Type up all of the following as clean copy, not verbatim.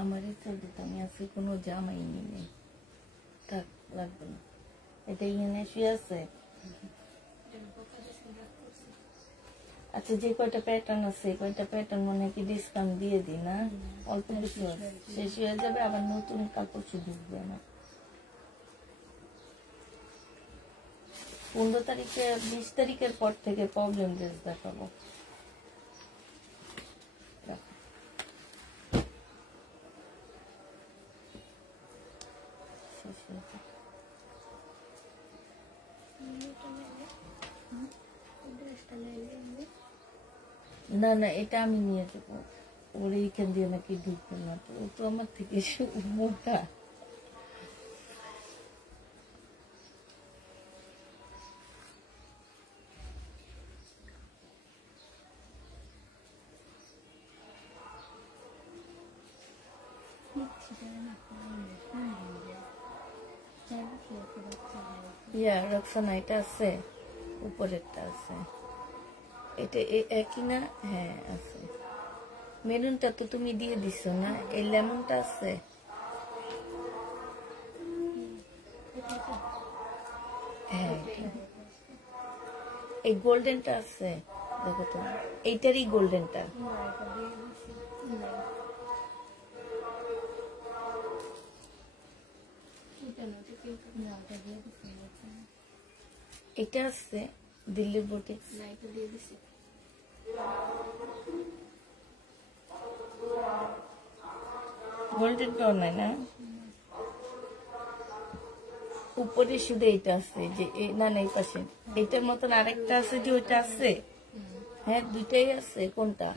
আমারই চলতে তো আমি আজকে কোনো জামাই নেই, থাক লাগবে না। এটা এখানে শুয়ে আছে। আচ্ছা, যে কয়টা প্যাটার্ন আছে কয়টা প্যাটার্ন মনে কি ডিসকাউন্ট দিয়ে দিই না? অল্প কিছু শেষ হয়ে যাবে, আবার নতুন কাপড় ঢুকবে আমার। 15 তারিখে 20 তারিখের পর থেকে প্রবলেম ড্রেস দেখাবো। না না, এটা আমি নিয়ে যাবো। ওর এইখান দিয়ে নাকি ঢুকবে না, তো ও তো আমার থেকে মোটা। রক্সানা এটা আছে, উপরেরটা আছে। এটা একই না? হ্যাঁ আছে। মেরুনটা তো তুমি দিয়ে দিছো না? এই লেমনটা আছে? হ্যাঁ, এই গোল্ডেনটা আছে, দেখো তো। এইটারই গোল্ডেনটা। এটা আছে দিল্লির বুটিক। গোল্ডেন পাও নাই না? উপরে শুধু এইটা আছে, যে না না এই পাশে এইটার মতন আরেকটা আছে, যে ওইটা আছে। হ্যাঁ, দুইটাই আছে। কোনটা?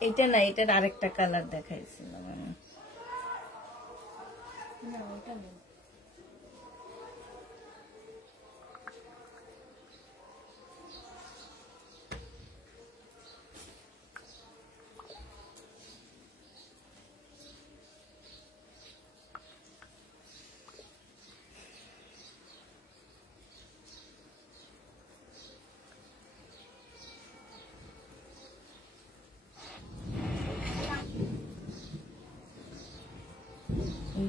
এইটা না, এটার আরেকটা কালার দেখাইছিলাম আমি। না ওটা না।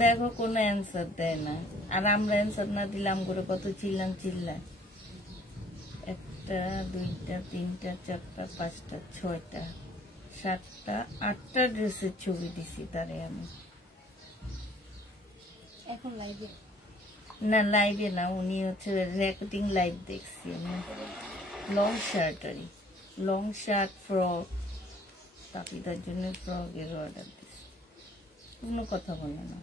দেখো কোনো অ্যান্সার দেয় না, আর আমরা অ্যান্সার না দিলাম করে কত চিল্লায়। 1টা 2টা 3টা 4টা 5টা 6টা 7টা 8টা ড্রেসের ছবি দিছি তারে আমি। এখন লাইভে না, লাইভে না, উনি হচ্ছে রেকর্ডিং লাইভ দেখছি আমি। লং শার্ট ফ্রক, পাপিদার জন্য ফ্রকের অর্ডার দিছি। কোনো কথা বলে না।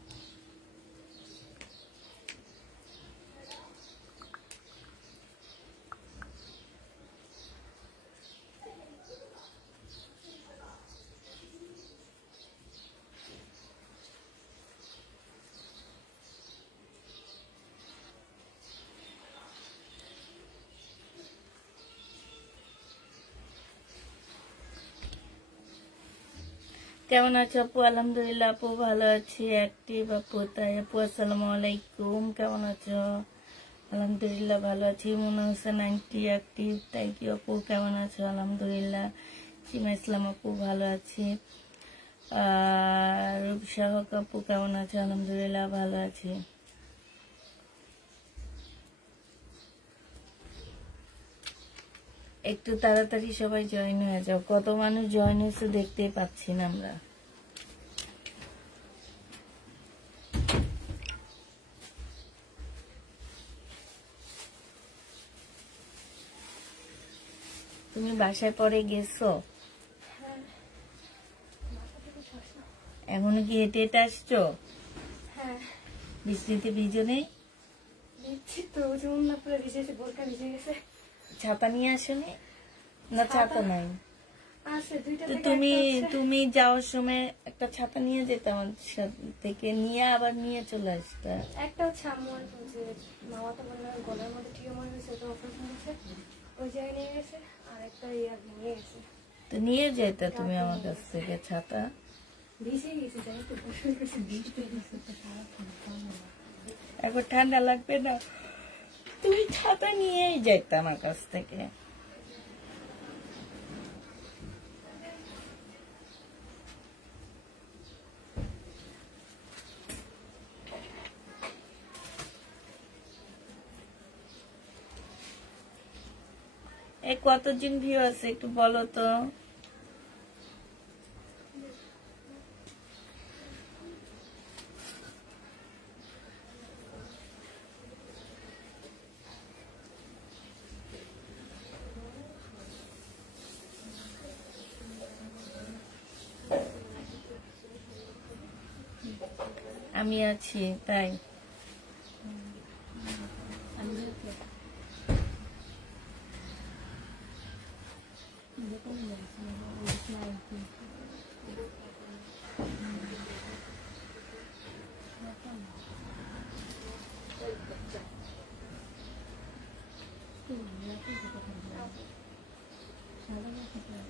কেমন আছো আপু? আলহামদুলিল্লাহ আপু ভালো আছি, অ্যাক্টিভ আপু। তাই আপু আসসালামু আলাইকুম, কেমন আছো? আলহামদুলিল্লাহ ভালো আছি। Muna Hossain aunty active, thank you আপু। কেমন আছো? আলহামদুলিল্লাহ। সীমা ইসলাম আপু ভালো আছি। রূপসাহ আপু কেমন আছো? আলহামদুলিল্লাহ ভালো আছি। একটু তাড়াতাড়ি সবাই জয়েন হয়ে যাও। কত মানুষ জয়েন হয়েছে দেখতেই পাচ্ছি না আমরা। তুমি বাসায় পরে গেছো? এখনো কি হেঁটে হেঁটে আসছো? বৃষ্টিতে ভিজনে? ছাতা নিয়ে আসনি? না ছাতা নাই? তুমি যাওয়ার সময় একটা ছাতা নিয়ে যেতে আমার থেকে, নিয়ে আবার নিয়ে চলে আসতে। একটা হচ্ছে মামাতো বোনের গলার মধ্যে টিউমার হয়েছে, তো অপারেশন হয়েছে, ওই জায়গায় নিয়ে গেছে। আর একটা নিয়ে গেছে, তো নিয়ে যেতে তুমি আমার কাছ থেকে ছাতা। একবার ঠান্ডা লাগবে না? তুমি ছাতা নিয়েই যাইতে আমার কাছ থেকে। এই কতজন ভিউ আছে একটু বলো তো। আমি আছি তাই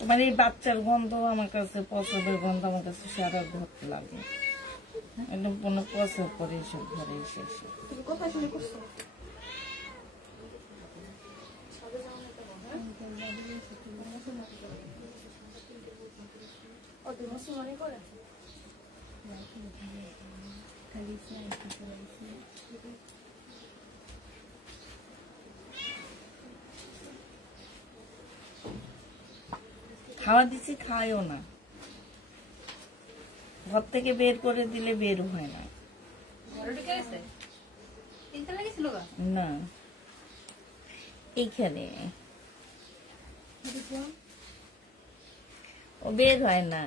তোমার এই বাচ্চার গন্ধ আমার কাছে, প্রসবের গন্ধ আমার কাছে সারা ঘর লাগে, একদম কোনো প্রসব করে এসব ঘরে এসে এসে। খাওয়া দিচ্ছি, খায়ও না, ঘর থেকে বের করে দিলে বের হয় না। না এইখানে ও বের হয় না।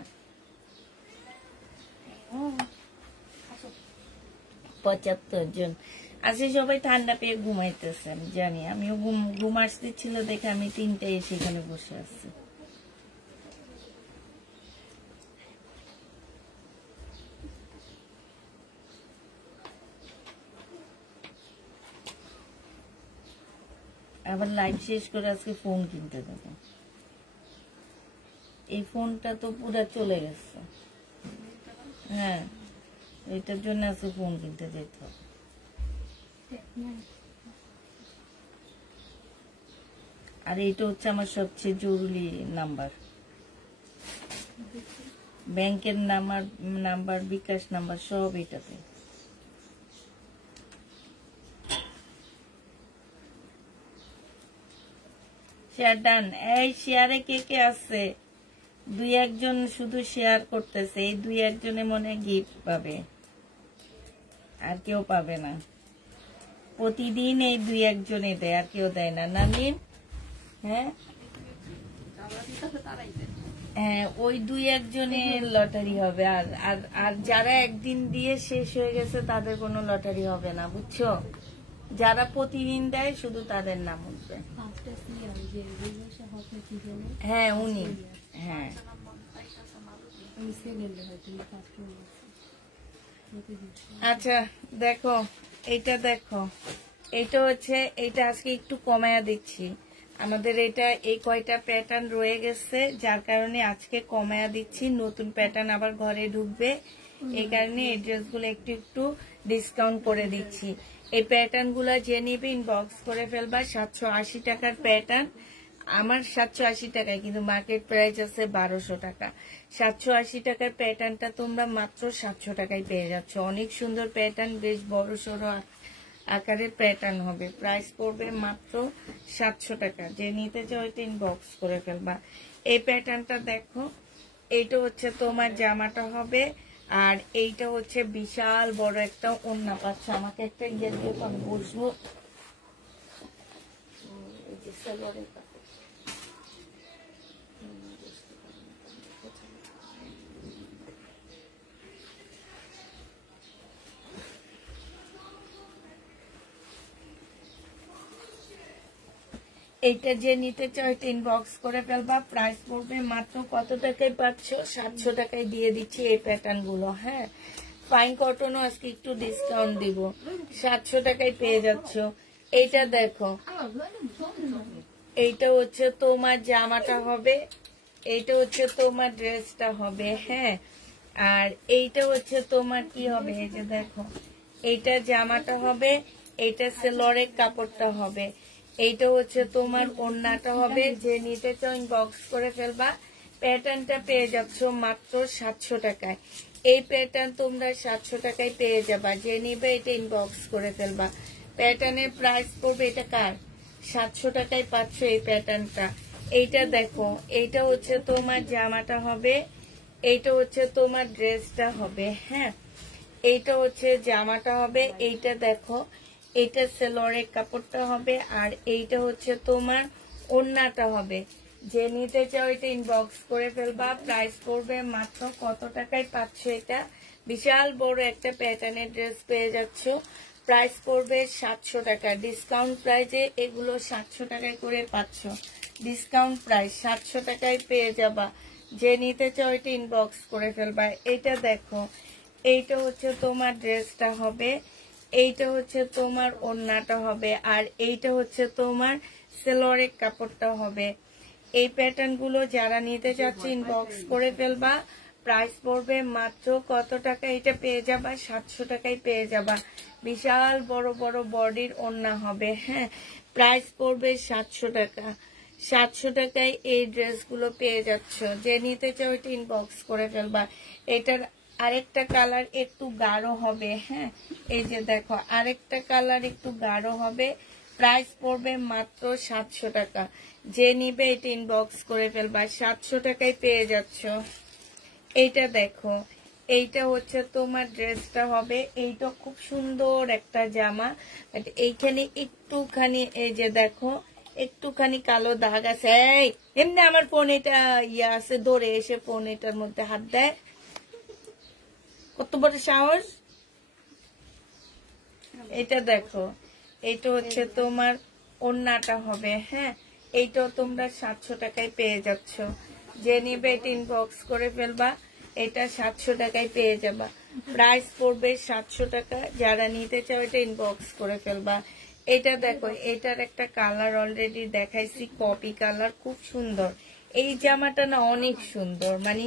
৭৫ জন আছে, সবাই ঠান্ডা পেয়ে ঘুমাইতেছে। আমি জানি, আমিও ঘুম আসতেছিল দেখে আমি ৩টায় এসে এখানে বসে আছি। আবার লাইভ শেষ করে আজকে ফোন কিনতে দেবো। এই ফোনটা তো পুরো চলে গেছে। হ্যাঁ, এটার জন্য আজকে ফোন কিনতে যেতে হবে। আর এটা হচ্ছে আমার সবচেয়ে জরুরি নাম্বার, ব্যাংকের নাম্বার, বিকাশ নাম্বার সব এটাতে। Share done. এই শেয়ারে কে কে আছে? ২-১ জন শুধু শেয়ার করতেছে, এই ২-১ জনে মনে গিফট পাবে, আর কেউ পাবে না। প্রতিদিন এই ২-১ জনে দেয়, আর কেউ দেয় না। নালিন, হ্যাঁ হ্যাঁ, ওই ২-১ জনের লটারি হবে। আর যারা একদিন দিয়ে শেষ হয়ে গেছে তাদের কোনো লটারি হবে না, বুঝছো? যারা প্রতিদিন দেয় শুধু তাদের নাম উঠবে। হ্যাঁ উনি, হ্যাঁ আচ্ছা দেখো, এইটা দেখো, এইটা হচ্ছে, এইটা আজকে একটু কমায়া দিচ্ছি। আমাদের এটা এই কয়টা প্যাটার্ন রয়ে গেছে, যার কারণে আজকে কমায়া দিচ্ছি। নতুন প্যাটার্ন আবার ঘরে ঢুকবে, এই কারণে এই ড্রেসগুলো একটু একটু ডিসকাউন্ট করে দিচ্ছি। এই প্যাটার্ন গুলা যে নিবে ইনবক্স করে ফেলবা। ৭৮০ টাকার প্যাটার্ন, আমার ৭৮০ টাকায়, কিন্তু মার্কেট প্রাইস আছে ১২০০ টাকা। ৭৮০ টাকার প্যাটার্নটা তোমরা মাত্র ৭০০ টাকায় পেয়ে যাচ্ছ। অনেক সুন্দর প্যাটার্ন, বেশ বড় সড়ো আকারের প্যাটার্ন হবে। প্রাইস পড়বে মাত্র ৭০০ টাকা। যে নিতে চাও এটা ইনবক্স করে ফেলবা। এই প্যাটার্নটা দেখো, এইটা হচ্ছে তোমার জামাটা হবে, আর এইটা হচ্ছে বিশাল বড় একটা ওড়না পাচ্ছ। আমাকে একটা ইয়ে দিয়ে আমি বসবো। এইটা যে নিতে চাও এটা ইনবক্স করে ফেলবা। প্রাইস পড়বে মাত্র কত টাকায় পাচ্ছ? ৭০০ টাকায় দিয়ে দিচ্ছি এই প্যাটার্ন গুলো। হ্যাঁ, ফাইন কটনও আজকে একটু ডিসকাউন্ট দিব, ৭০০ টাকায় পেয়ে যাচ্ছ। এইটা দেখো, এইটা হচ্ছে তোমার জামাটা হবে, এইটা হচ্ছে তোমার ড্রেসটা হবে। হ্যাঁ, আর এইটা হচ্ছে তোমার কি হবে, এই যে দেখো, এইটা জামাটা হবে, এইটা সেলরের কাপড়টা হবে, এইটা হচ্ছে তোমার ওড়নাটা হবে। যে নিতে চাও ইনবক্স করে ফেলবা। প্যাটার্নটা পেয়ে যাচ্ছ মাত্র ৭০০ টাকায়। এই প্যাটার্ন তোমরা ৭০০ টাকায় পেয়ে যাবা। যে নিবে এটা ইনবক্স করে ফেলবা। প্যাটার্নের প্রাইস পড়বে, এটা কার? 700 টাকায় পাচ্ছ এই প্যাটার্নটা। এইটা দেখো, এইটা হচ্ছে তোমার জামাটা হবে, এইটা হচ্ছে তোমার ড্রেসটা হবে। হ্যাঁ, এইটা হচ্ছে জামাটা হবে, এইটা দেখো, এইটা সেলোয়ারের কাপড়টা হবে, আর এইটা হচ্ছে তোমার ওড়নাটা হবে। যে নিতে চাও এটা ইনবক্স করে ফেলবা। প্রাইস পড়বে মাত্র কত টাকায় পাচ্ছ এটা? বিশাল বড় একটা প্যাটার্নের ড্রেস পেয়ে যাচ্ছ। প্রাইস পড়বে 700 টাকা। ডিসকাউন্ট প্রাইসে এগুলো 700 টাকায় করে পাচ্ছ। ডিসকাউন্ট প্রাইস 700 টাকায় পেয়ে যাবা। যে নিতে চাও এটা ইনবক্স করে ফেলবা। এটা দেখো, এইটা হচ্ছে তোমার ড্রেসটা হবে, এইটা হচ্ছে তোমার ওড়নাটা হবে, আর এইটা হচ্ছে তোমার সেলোয়ারের কাপড়টা হবে। এই প্যাটার্ন গুলো যারা নিতে চাচ্ছে ইনবক্স করে ফেলবা। প্রাইস পড়বে মাত্র কত টাকা? এটা পেয়ে যাবা 700 টাকায় পেয়ে যাবা। বিশাল বড় বড় বডির ওড়না হবে। হ্যাঁ, প্রাইস পড়বে 700 টাকা। 700 টাকায় এই ড্রেসগুলো পেয়ে যাচ্ছ। যে নিতে চাও এটা ইনবক্স করে ফেলবা। এটার আরেকটা কালার একটু গাঢ় হবে। হ্যাঁ, এই যে দেখো, আরেকটা কালার একটু গাঢ় হবে। প্রাইস পড়বে মাত্র 700 টাকা। যে নিবে এটা ইনবক্স করে ফেলবা। 700 টাকায় পেয়ে যাচ্ছ। এইটা দেখো, এইটা হচ্ছে তোমার ড্রেসটা হবে। এইটা খুব সুন্দর একটা জামা, বাট এইখানে একটুখানি, এই যে দেখো, একটুখানি কালো দাগ আছে। এই এমনি আমার ফোন এটা ইয়ে আছে, ধরে এসে ফোন এটার মধ্যে হাত দেয়, কত বড় সাহস! এটা দেখো, এইটা হচ্ছে তোমার ওড়নাটা হবে। হ্যাঁ, এইটাও তোমরা 700 টাকায় পেয়ে যাচ্ছ। যে নিবে এটা ইনবক্স করে ফেলবা। এটা 700 টাকায় পেয়ে যাবা। প্রাইস পড়বে 700 টাকা। যারা নিতে চাও এটা ইনবক্স করে ফেলবা। এটা দেখো, এটার একটা কালার অলরেডি দেখাইছি, কপি কালার, খুব সুন্দর। এই জামাটা না অনেক সুন্দর, মানে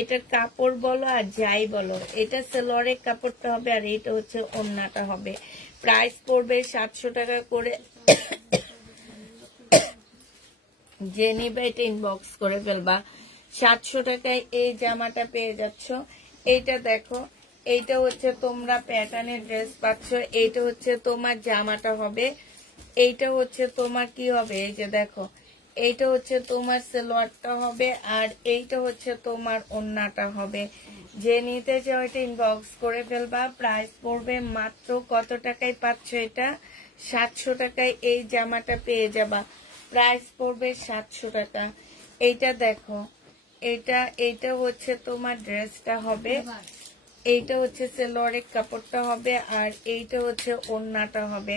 এটার কাপড় বলো আর যাই বলো, এটা সেলোয়ারের কাপড়টা হবে, আর এটা হচ্ছে ওড়নাটা হবে। প্রাইস পড়বে 700 টাকা করে। যে নিবে এটা ইনবক্স করে ফেলবা। 700 টাকায় এই জামাটা পেয়ে যাচ্ছ। এইটা দেখো, এইটা হচ্ছে তোমরা প্যাটার্নের ড্রেস পাচ্ছ। এইটা হচ্ছে তোমার জামাটা হবে, এইটা হচ্ছে তোমার কি হবে, এই যে দেখো, এইটা হচ্ছে তোমার সালোয়ারটা হবে, আর এইটা হচ্ছে তোমার ওড়নাটা হবে। যে নিতে চাও এটা ইনবক্স করে ফেলবা। প্রাইস পড়বে মাত্র কত টাকায় পাচ্ছ এটা? 700 টাকায় এই জামাটা পেয়ে যাবা। প্রাইস পড়বে 700 টাকা। এইটা দেখো, এইটা হচ্ছে তোমার ড্রেসটা হবে, এইটা হচ্ছে সেলোয়ারের কাপড়টা হবে, আর এইটা হচ্ছে ওড়নাটা হবে।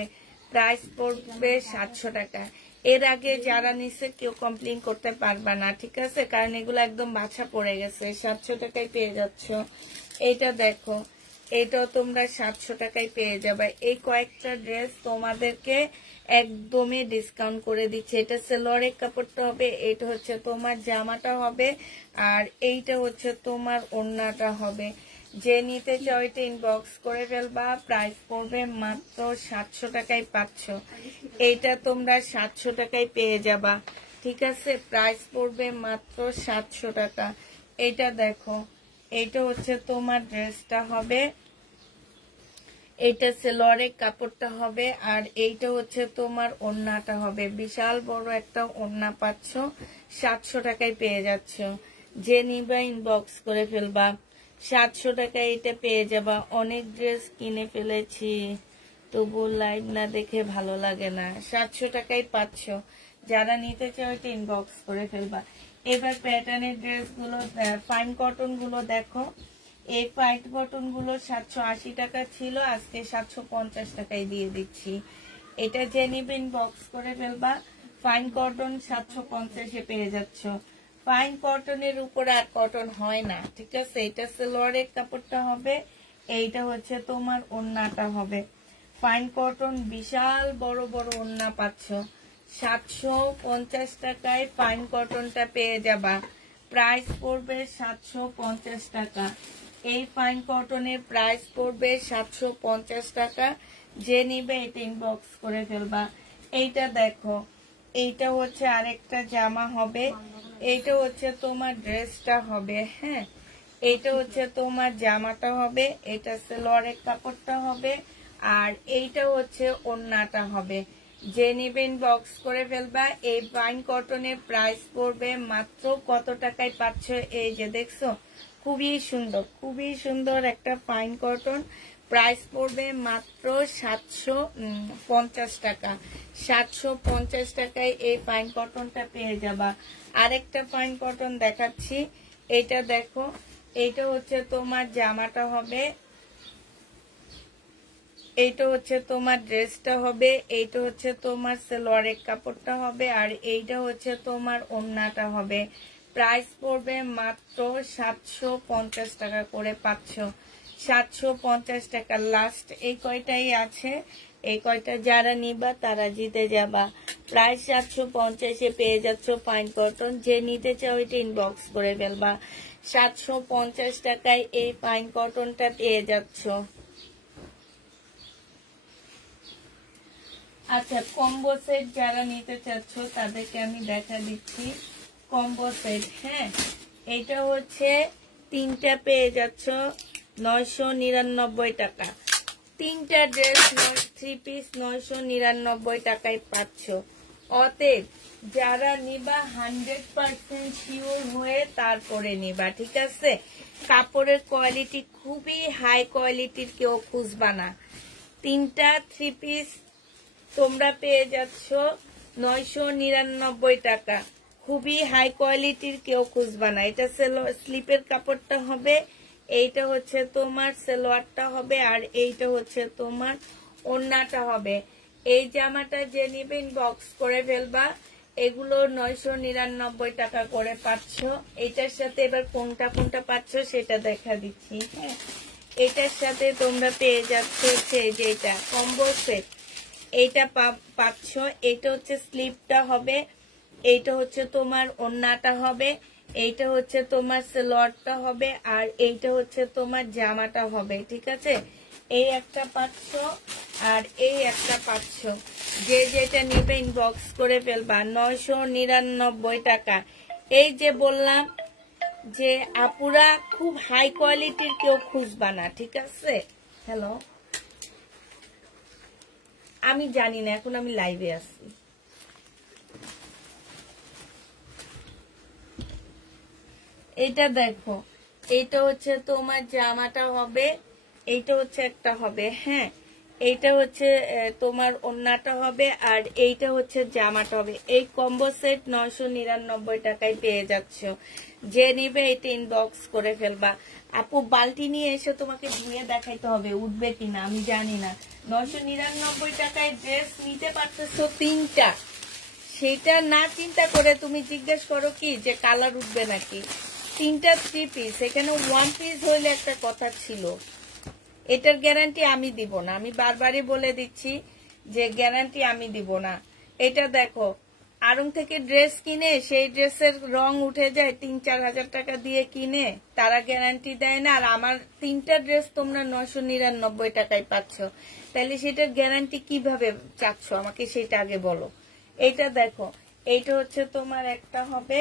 প্রাইস পড়বে 700 টাকা। এর আগে যারা নিচ্ছে কেউ কমপ্লেন করতে পারবা না, ঠিক আছে? কারণ এগুলো একদম বাছা পড়ে গেছে। 700 টাকায় পেয়ে যাচ্ছ। এইটা দেখো, এটাও তোমরা 700 টাকায় পেয়ে যাবে। এই কয়েকটা ড্রেস তোমাদেরকে একদমই ডিসকাউন্ট করে দিচ্ছে। এটা সেলোয়ারের কাপড়টা হবে, এটা হচ্ছে তোমার জামাটা হবে, আর এইটা হচ্ছে তোমার ওড়নাটা হবে। যে নিতে চাও এটা ইনবক্স করে ফেলবা। প্রাইস পড়বে মাত্র 700 টাকায় পাচ্ছ। এইটা তোমরা 700 টাকায় পেয়ে যাবা, ঠিক আছে? প্রাইস পড়বে মাত্র 700 টাকা। এইটা দেখো, এইটা হচ্ছে তোমার ড্রেসটা হবে, এইটা সেলোয়ারের কাপড়টা হবে, আর এইটা হচ্ছে তোমার ওড়নাটা হবে। বিশাল বড় একটা ওড়না পাচ্ছ। 700 টাকায় পেয়ে যাচ্ছ। যে নিবা ইনবক্স করে ফেলবা। 700 টাকায় এটা পেয়ে যাবা। অনেক ড্রেস কিনে ফেলেছি, তবু লাইভ না দেখে ভালো লাগে না। 700 টাকায় পাচ্ছ। যারা নিতে চাও এটা ইনবক্স করে ফেলবা। এবার প্যাটার্নের ড্রেসগুলো, ফাইন কটন গুলো দেখো। এই ফাইন কটন গুলো 780 টাকা ছিল, আজকে 750 টাকায় দিয়ে দিচ্ছি। এটা যে নিবে ইনবক্স করে ফেলবা। ফাইন কটন 750-এ পেয়ে যাচ্ছ। ফাইন কটনের উপর আর কটন হয় না, ঠিক আছে? এটা সেলোয়ারের কাপড়টা হবে, এইটা হচ্ছে তোমার ওড়নাটা হবে। ফাইন কটন বিশাল বড় বড় ওড়না পাচ্ছ। 750 টাকায় ফাইন কটনটা পেয়ে যাবা। প্রাইস পড়বে 750 টাকা। এই ফাইন কটনের প্রাইস পড়বে 750 টাকা। যে নিবে এটা ইনবক্স করে ফেলবা। এইটা দেখো, এইটা হচ্ছে আরেকটা জামা হবে, এইটা হচ্ছে তোমার ড্রেসটা হবে। হ্যাঁ, এইটা হচ্ছে তোমার জামাটা হবে, এটা সেলোয়ারের কাপড়টা হবে, আর এইটা হচ্ছে ওড়নাটা হবে। যে নেবেন বক্স করে ফেলবা। এই ফাইন কটনের প্রাইস পড়বে মাত্র কত টাকায় পাচ্ছ? এই যে দেখছো, খুবই সুন্দর একটা ফাইন কটন। প্রাইস পড়বে মাত্র 750 টাকা। 750 টাকায় এই ফাইন কটনটা পেয়ে যাবা। আরেকটা ফাইন কটন দেখাচ্ছি, এটা দেখো, এইটা হচ্ছে তোমার জামাটা হবে, এইটা হচ্ছে তোমার ড্রেসটা হবে, এইটা হচ্ছে তোমার সালোয়ারের কাপড়টা হবে, আর এইটা হচ্ছে তোমার ওড়নাটা হবে। প্রাইস পড়বে মাত্র 750 টাকা করে পাচ্ছ। 750 টাকা লাস্ট এই কয়টাই আছে, এই কয়টা যারা নিবা তারা জিতে যাবা। প্রাইস 750-এ পেয়ে যাচ্ছ ফাইন কটন। যে নিতে চাও এটা ইনবক্স করে ফেলবা। 750 টাকায় এই ফাইন কটনটা পেয়ে যাচ্ছ। আচ্ছা, কম্বো সেট যারা নিতে চাচ্ছ তাদেরকে আমি দেখা দিচ্ছি কম্বো সেট। হ্যাঁ, এটা হচ্ছে তিনটা পেয়ে যাচ্ছ 999 টাকা। তিনটা ড্রেস 3 পিস 999 টাকায় পাচ্ছ। অতএব যারা নিবা 100% শিওর হয়ে তারপরে নিবা, ঠিক আছে? কাপড়ের কোয়ালিটি খুবই হাই কোয়ালিটির, কেউ খুঁজবা না। তিনটা 3 পিস তোমরা পেয়ে যাচ্ছ 999 টাকা। খুবই হাই কোয়ালিটির, কেউ খুঁজবা না। এটা স্লিপের কাপড়টা হবে, এইটা হচ্ছে তোমার সালোয়ারটা হবে, আর এইটা হচ্ছে তোমার ওড়নাটা হবে। এই জামাটা যে নিবেন বক্স করে ফেলবা। এগুলো 999 টাকা করে পাচ্ছ। এটার সাথে এবার কোনটা কোনটা পাচ্ছ সেটা দেখা দিচ্ছি। হ্যাঁ, এটার সাথে তোমরা পেয়ে যাচ্ছ হচ্ছে যেটা কম্বো সেট, এইটা পাচ্ছ। এটা হচ্ছে স্লিপটা হবে, এইটা হচ্ছে তোমার ওড়নাটা হবে, এইটা হচ্ছে তোমার সালোয়ারটা হবে, আর এইটা হচ্ছে তোমার জামাটা হবে, ঠিক আছে? এই একটা পাচ্ছ আর এই একটা পাচ্ছ। যে যেটা নিবে ইনবক্স করে ফেলবা। 999 টাকা। এই যে বললাম যে আপুরা খুব হাই কোয়ালিটির কেউ খুঁজবা না, ঠিক আছে? হ্যালো, আমি জানি না, এখন আমি লাইভে আছি। এটা দেখো, এইটা হচ্ছে তোমার জামাটা হবে, এইটা হচ্ছে একটা হবে। হ্যাঁ, এইটা হচ্ছে তোমার ওড়নাটা হবে, আর এইটা হচ্ছে জামাটা হবে। এই কম্বো সেট 999 টাকায় পেয়ে যাচ্ছ। যে নিবে এটা ইনবক্স করে ফেলবা। আপু বালতি নিয়ে এসে তোমাকে ধুয়ে দেখাইতে হবে উঠবে কিনা, আমি জানি না। 999 টাকায় ড্রেস নিতে পারতেছো তিনটা, সেটা না চিন্তা করে তুমি জিজ্ঞেস করো কি যে কালার উঠবে নাকি। তিনটা 3 পিস, এখানে 1 পিস হইলে একটা কথা ছিল। এটার গ্যারান্টি আমি দিব না, আমি বারবারই বলে দিচ্ছি যে গ্যারান্টি আমি দিব না। এটা দেখো, আড়ং থেকে ড্রেস কিনে সেই ড্রেসের রং উঠে যায়, 3-4 হাজার টাকা দিয়ে কিনে, তারা গ্যারান্টি দেয় না। আর আমার তিনটা ড্রেস তোমরা 999 টাকায় পাচ্ছ, তাহলে সেটার গ্যারান্টি কিভাবে চাচ্ছ আমাকে সেটা আগে বলো। এটা দেখো, এইটা হচ্ছে তোমার একটা হবে,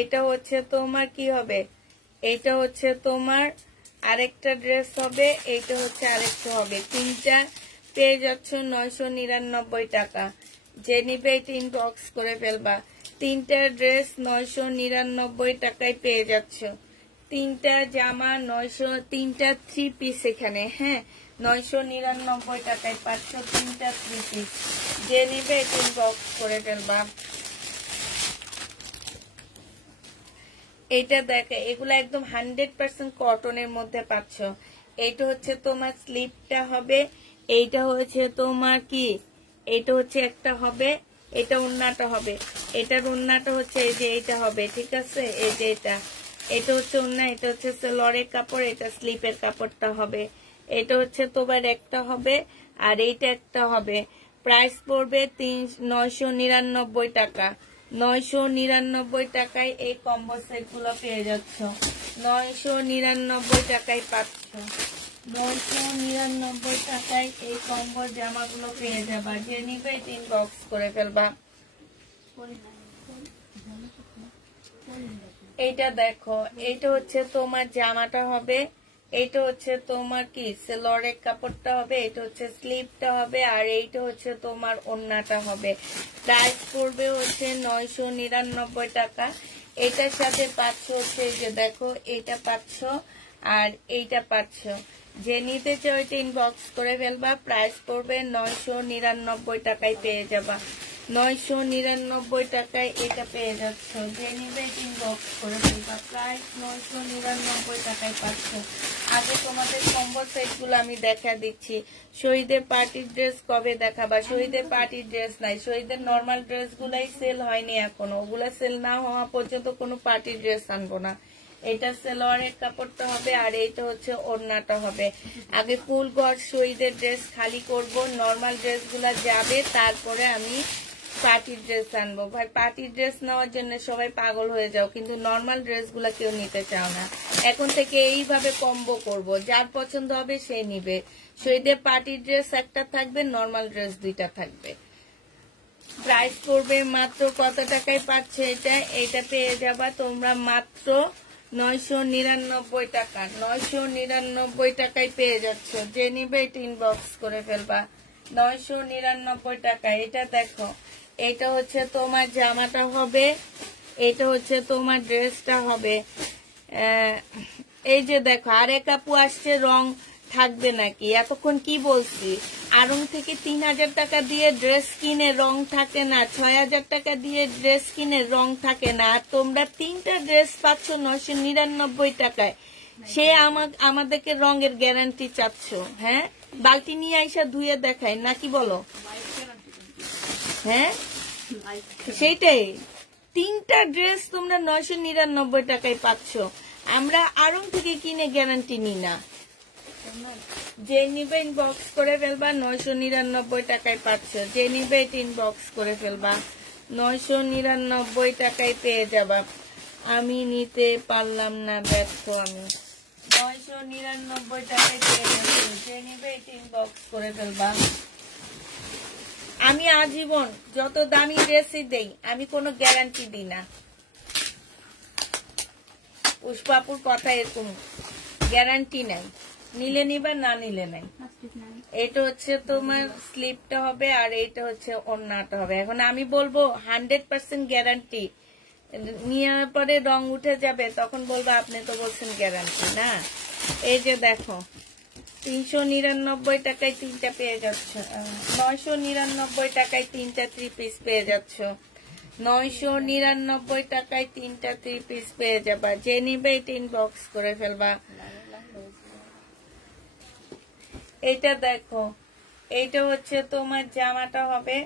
এটা হচ্ছে তোমার কি হবে, এইটা হচ্ছে তোমার আরেকটা ড্রেস হবে, এইটা হচ্ছে আরেকটা হবে। তিনটা পেয়ে যাচ্ছ 999 টাকা। যে নিবে এটা ইনবক্স করে ফেলবা। তিনটা ড্রেস 999 টাকায় পেয়ে যাচ্ছ। তিনটা জামা 900, তিনটা 3 পিস এখানে। হ্যাঁ, 999 টাকায় পাচ্ছ তিনটা 3 পিস। যে নিবে এটা ইনবক্স করে ফেলবা। এটা দেখে, এগুলো একদম 100% কটনের মধ্যে পাচ্ছ। এইটা হচ্ছে তোমার স্লিপটা হবে, এইটা হচ্ছে তোমার কি, এইটা হচ্ছে একটা হবে, এটা ওড়নাটা হবে, এটার ওড়নাটা হচ্ছে এই যে এইটা হবে, ঠিক আছে? এই যে এটা হচ্ছে ওড়না, এটা হচ্ছে সালোয়ারের কাপড়, এটা স্লিপের কাপড়টা হবে। এটা হচ্ছে তোমার একটা হবে, আর এইটা একটা হবে। প্রাইস পড়বে 999 টাকা। 999 টাকায় এই কম্বো সেট গুলো পেয়ে যাচ্ছ। 999 টাকায় পাচ্ছ। 999 টাকায় এই কম্বো জামাগুলো পেয়ে যাবা। যে নিবে ইনবক্স করে ফেলবা। এইটা দেখো, এইটা হচ্ছে তোমার জামাটা হবে, এইটা হচ্ছে তোমার কি সেলরের কাপড়টা হবে, এটা হচ্ছে স্লিপটা হবে, আর এইটা হচ্ছে তোমার ওড়নাটা হবে। প্রাইস পড়বে হচ্ছে 999 টাকা। এটার সাথে পাচ্ছ হচ্ছে এই যে দেখো এইটা পাচ্ছ আর এইটা পাচ্ছ। যে নিতে চাও এটা ইনবক্স করে ফেলবা। প্রাইস পড়বে 999 টাকায় পেয়ে যাবা। 999 টাকায় এটা পেয়ে যাচ্ছ। যে নিবে ইনবক্স করে ফেলবা। প্রাইস 999 টাকায় পাচ্ছ। আগে তোমাদের কম্বো সেটগুলো আমি দেখা দিচ্ছি। শহীদের পার্টির ড্রেস কবে দেখাবা? শহীদের পার্টির ড্রেস নাই, শহীদের নর্মাল ড্রেসগুলাই সেল হয়নি এখনো। ওগুলা সেল না হওয়া পর্যন্ত কোনো পার্টির ড্রেস আনবো না। এটা সেলোয়ারের কাপড়টা হবে আর এইটা হচ্ছে ওড়নাটা হবে। আগে ফুল ঘর শহীদের ড্রেস খালি করব, নর্মাল ড্রেসগুলা যাবে, তারপরে আমি পার্টির ড্রেস আনবো। ভাই পার্টির ড্রেস নেওয়ার জন্য সবাই পাগল হয়ে যাও, কিন্তু নর্মাল ড্রেসগুলা কেউ নিতে চাও না। এখন থেকে এইভাবে কম্বো করব, যার পছন্দ হবে সে নিবে। শহীদের পার্টির ড্রেস একটা থাকবে, নর্মাল ড্রেস দুইটা থাকবে। প্রাইস পড়বে মাত্র কত টাকায় পাচ্ছে এটা? এটা পেয়ে যাবা তোমরা মাত্র 999 টাকা। 999 টাকায় পেয়ে যাচ্ছ। যে নিবে এটা ইনবক্স করে ফেলবা। 999 টাকা। এটা দেখো, এটা হচ্ছে তোমার জামাটা হবে, এটা হচ্ছে তোমার ড্রেসটা হবে। এই যে দেখো আরেক আপু আসছে, রং থাকবে নাকি? এতক্ষণ কি বলছি? আড়ং থেকে 3000 টাকা দিয়ে ড্রেস কিনে রং থাকে না, 6000 টাকা দিয়ে ড্রেস কিনে রং থাকে না। আর তোমরা 3টা ড্রেস পাচ্ছ 999 টাকায়। সে আমাদেরকে রঙের গ্যারান্টি চাচ্ছ? হ্যাঁ, বালতি নিয়ে আইসা ধুয়ে দেখায় নাকি বলো? হ্যাঁ সেইটাই। 3টা ড্রেস তোমরা 999 টাকায় পাচ্ছ। আমরা আড়ং থেকে কিনে গ্যারান্টি নি না। যে নিবে ইনবক্স করে ফেলবা। 999 টাকায় পাচ্ছ। যে নিবে এটা ইনবক্স করে ফেলবা। 999 টাকায় পেয়ে যাবা। আমি নিতে পারলাম না, ব্যর্থ আমি। 999 টাকায় পেয়ে যাচ্ছ। যে নিবে এটা ইনবক্স করে ফেলবা। আমি আজীবন যত দামি ড্রেসই দেই, আমি কোনো গ্যারান্টি দিই না। পুষ্পাপুর কথা এরকম, গ্যারান্টি নাই। নিলে নিবা, না নিলে নাই। এটা হচ্ছে তোমার স্লিপটা হবে আর এইটা হচ্ছে ওড়নাটা হবে। এখন আমি বলবো 100% গ্যারান্টি, নেওয়ার পরে রং উঠে যাবে, তখন বলবো আপনি তো বলছেন গ্যারান্টি না। এই যে দেখো 399 টাকায় 3টা পেয়ে যাচ্ছ। 999 টাকায় 3টা 3 পিস পেয়ে যাচ্ছ। 999 টাকায় 3টা 3 পিস পেয়ে যাবা। যে নিবে এটা ইনবক্স করে ফেলবা। এটা দেখো, এইটা হচ্ছে তোমার জামাটা হবে।